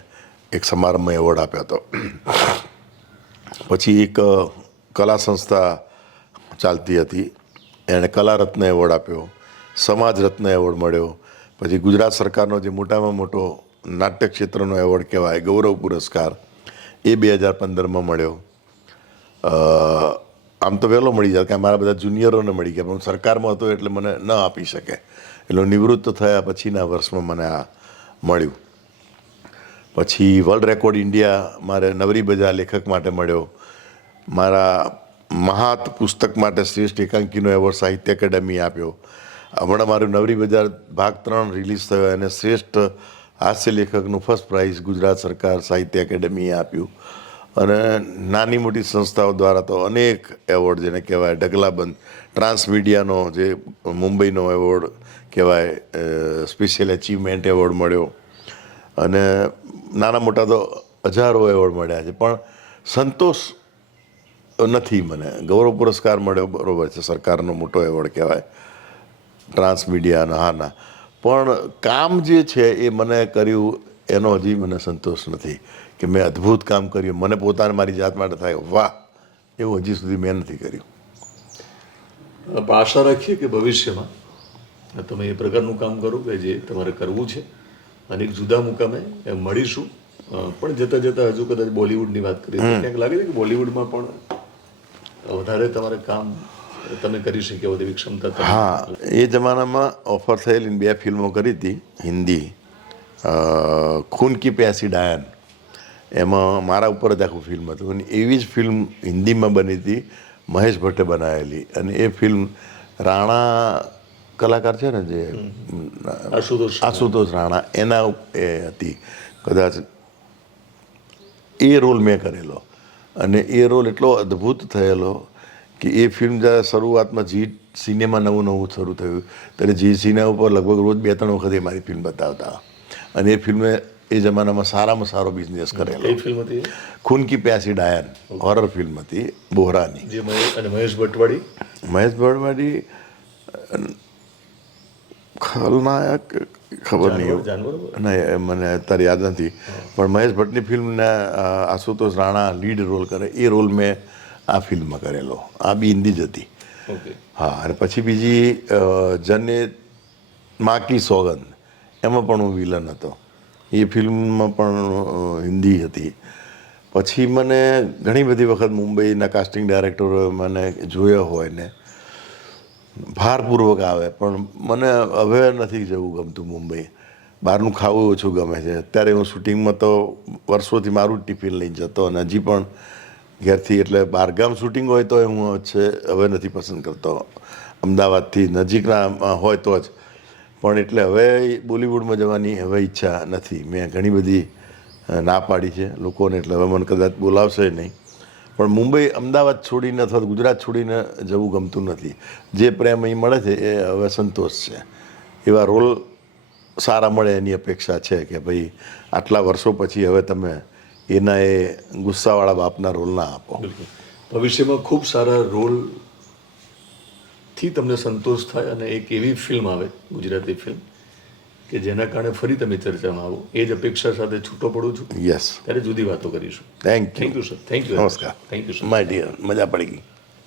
એક સમારંભમાં એવોર્ડ આપ્યો હતો. પછી એક કલા સંસ્થા ચાલતી હતી, એણે કલા રત્ન એવોર્ડ આપ્યો, સમાજ રત્ન એવોર્ડ મળ્યો. પછી ગુજરાત સરકારનો જે મોટામાં મોટો નાટ્ય ક્ષેત્રનો એવોર્ડ કહેવાય, ગૌરવ પુરસ્કાર, એ 2015માં મળ્યો. આમ તો વહેલો મળી જાય, કે મારા બધા જુનિયરોને મળી ગયા, પણ સરકારમાં હતો એટલે મને ન આપી શકે, એટલે નિવૃત્ત થયા પછીના વર્ષમાં મને આ મળ્યું. પછી વર્લ્ડ રેકોર્ડ ઇન્ડિયા મારે નવરી બજાર લેખક માટે મળ્યો. મારા મહાત પુસ્તક માટે શ્રેષ્ઠ એકાંકીનો એવોર્ડ સાહિત્ય એકેડમી આપ્યો. હમણાં મારું નવરી બજાર ભાગ 3 રિલીઝ થયો, અને શ્રેષ્ઠ હાસ્ય લેખકનું ફર્સ્ટ પ્રાઇઝ ગુજરાત સરકાર સાહિત્ય એકેડમીએ આપ્યું. અને નાની મોટી સંસ્થાઓ દ્વારા તો અનેક એવોર્ડ જેને કહેવાય ઢગલાબંધ ટ્રાન્સમીડિયાનો જે મુંબઈનો એવોર્ડ કહેવાય સ્પેશિયલ અચીવમેન્ટ એવોર્ડ મળ્યો અને નાના મોટા તો હજારો એવોર્ડ મળ્યા છે, પણ સંતોષ નથી. મને ગૌરવ પુરસ્કાર મળ્યો, બરાબર છે, સરકારનો મોટો એવોર્ડ કહેવાય ટ્રાન્સમીડિયાના, હાના, પણ કામ જે છે એ મને કર્યું એનો હજી મને સંતોષ નથી કે મેં અદ્ભુત કામ કર્યું. મને પોતાને મારી જાત માટે થાય વાહ, એવું હજી સુધી મેં નથી કર્યું. પણ આશા રાખીએ કે ભવિષ્યમાં તમે એ પ્રકારનું કામ કરો કે જે તમારે કરવું છે અને એક જુદા મુકામે મળીશું. પણ જતાં જતાં હજુ કદાચ બોલિવૂડની વાત કરીએ તો ક્યાંક લાગે છે કે બોલિવૂડમાં પણ વધારે તમારે કામ તમે કરી શક્યા તેવી ક્ષમતા? હા, એ જમાનામાં ઓફર થયેલી 2 ફિલ્મો કરી હતી હિન્દી, ખૂન કી પ્યાસી ડાયન, એમાં મારા ઉપર જ આખું ફિલ્મ હતું. અને એવી જ ફિલ્મ હિન્દીમાં બની હતી, મહેશ ભટ્ટે બનાવેલી, અને એ ફિલ્મ રાણા કલાકાર છે ને જે આશુતોષ રાણા, એના એ હતી કદાચ. એ રોલ મેં કરેલો અને એ રોલ એટલો અદ્ભુત થયેલો કે એ ફિલ્મ જ્યારે શરૂઆતમાં જી સિનેમા નવું શરૂ થયું ત્યારે જી સિનેમા ઉપર લગભગ રોજ 2-3 વખત એ મારી ફિલ્મ બતાવતા, અને એ ફિલ્મે એ જમાનામાં સારામાં સારો બિઝનેસ કરેલો. કઈ ફિલ્મ હતી? ખૂન કી પ્યાસી ડાયન, હોરર ફિલ્મ હતી બોહરાની. જે મહેશ ભટ્ટવાળી? મહેશ ભટ્ટવાળી ખલનાયક ખબર નહીં, મને અત્યારે યાદ નથી, પણ મહેશ ભટ્ટની ફિલ્મને આશુતોષ રાણા લીડ રોલ કરે, એ રોલ મેં આ ફિલ્મમાં કરેલો. આ બી હિન્દી જ હતી. હા, અને પછી બીજી જને મા કી સોગંદ, એમાં પણ હું વિલન હતો. એ ફિલ્મમાં પણ હિન્દી હતી. પછી મને ઘણી બધી વખત મુંબઈના કાસ્ટિંગ ડાયરેક્ટરોએ મને જોયો હોય ને ભારપૂર્વક આવે, પણ મને હવે નથી જવું ગમતું મુંબઈ. બહારનું ખાવું ઓછું ગમે છે. અત્યારે હું શૂટિંગમાં તો વર્ષોથી મારું જ ટિફિન લઈને જતો, અને હજી પણ ઘેરથી, એટલે બહારગામ શૂટિંગ હોય તો હું હવે નથી પસંદ કરતો. અમદાવાદથી નજીકના હોય તો જ, પણ એટલે હવે બોલિવૂડમાં જવાની હવે ઈચ્છા નથી. મેં ઘણી બધી ના પાડી છે લોકોને, એટલે હવે મને કદાચ બોલાવશે નહીં. પણ મુંબઈ, અમદાવાદ છોડીને અથવા ગુજરાત છોડીને જવું ગમતું નથી. જે પ્રેમ અહીં મળે છે એ હવે સંતોષ છે. એવા રોલ સારા મળે એની અપેક્ષા છે કે ભાઈ આટલા વર્ષો પછી હવે તમે એના એ ગુસ્સાવાળા બાપના રોલ ના આપો. ભવિષ્યમાં ખૂબ સારા રોલથી તમને સંતોષ થાય અને એક એવી ફિલ્મ આવે, ગુજરાતી ફિલ્મ, કે જેના કારણે ફરી તમે ચર્ચામાં આવો, એ જ અપેક્ષા સાથે છૂટો પડું છું. યસ, ત્યારે જુદી વાતો કરીશું. Thank you sir. Thank you. નમસ્કાર. Thank you sir. My dear, મજા પડી ગઈ.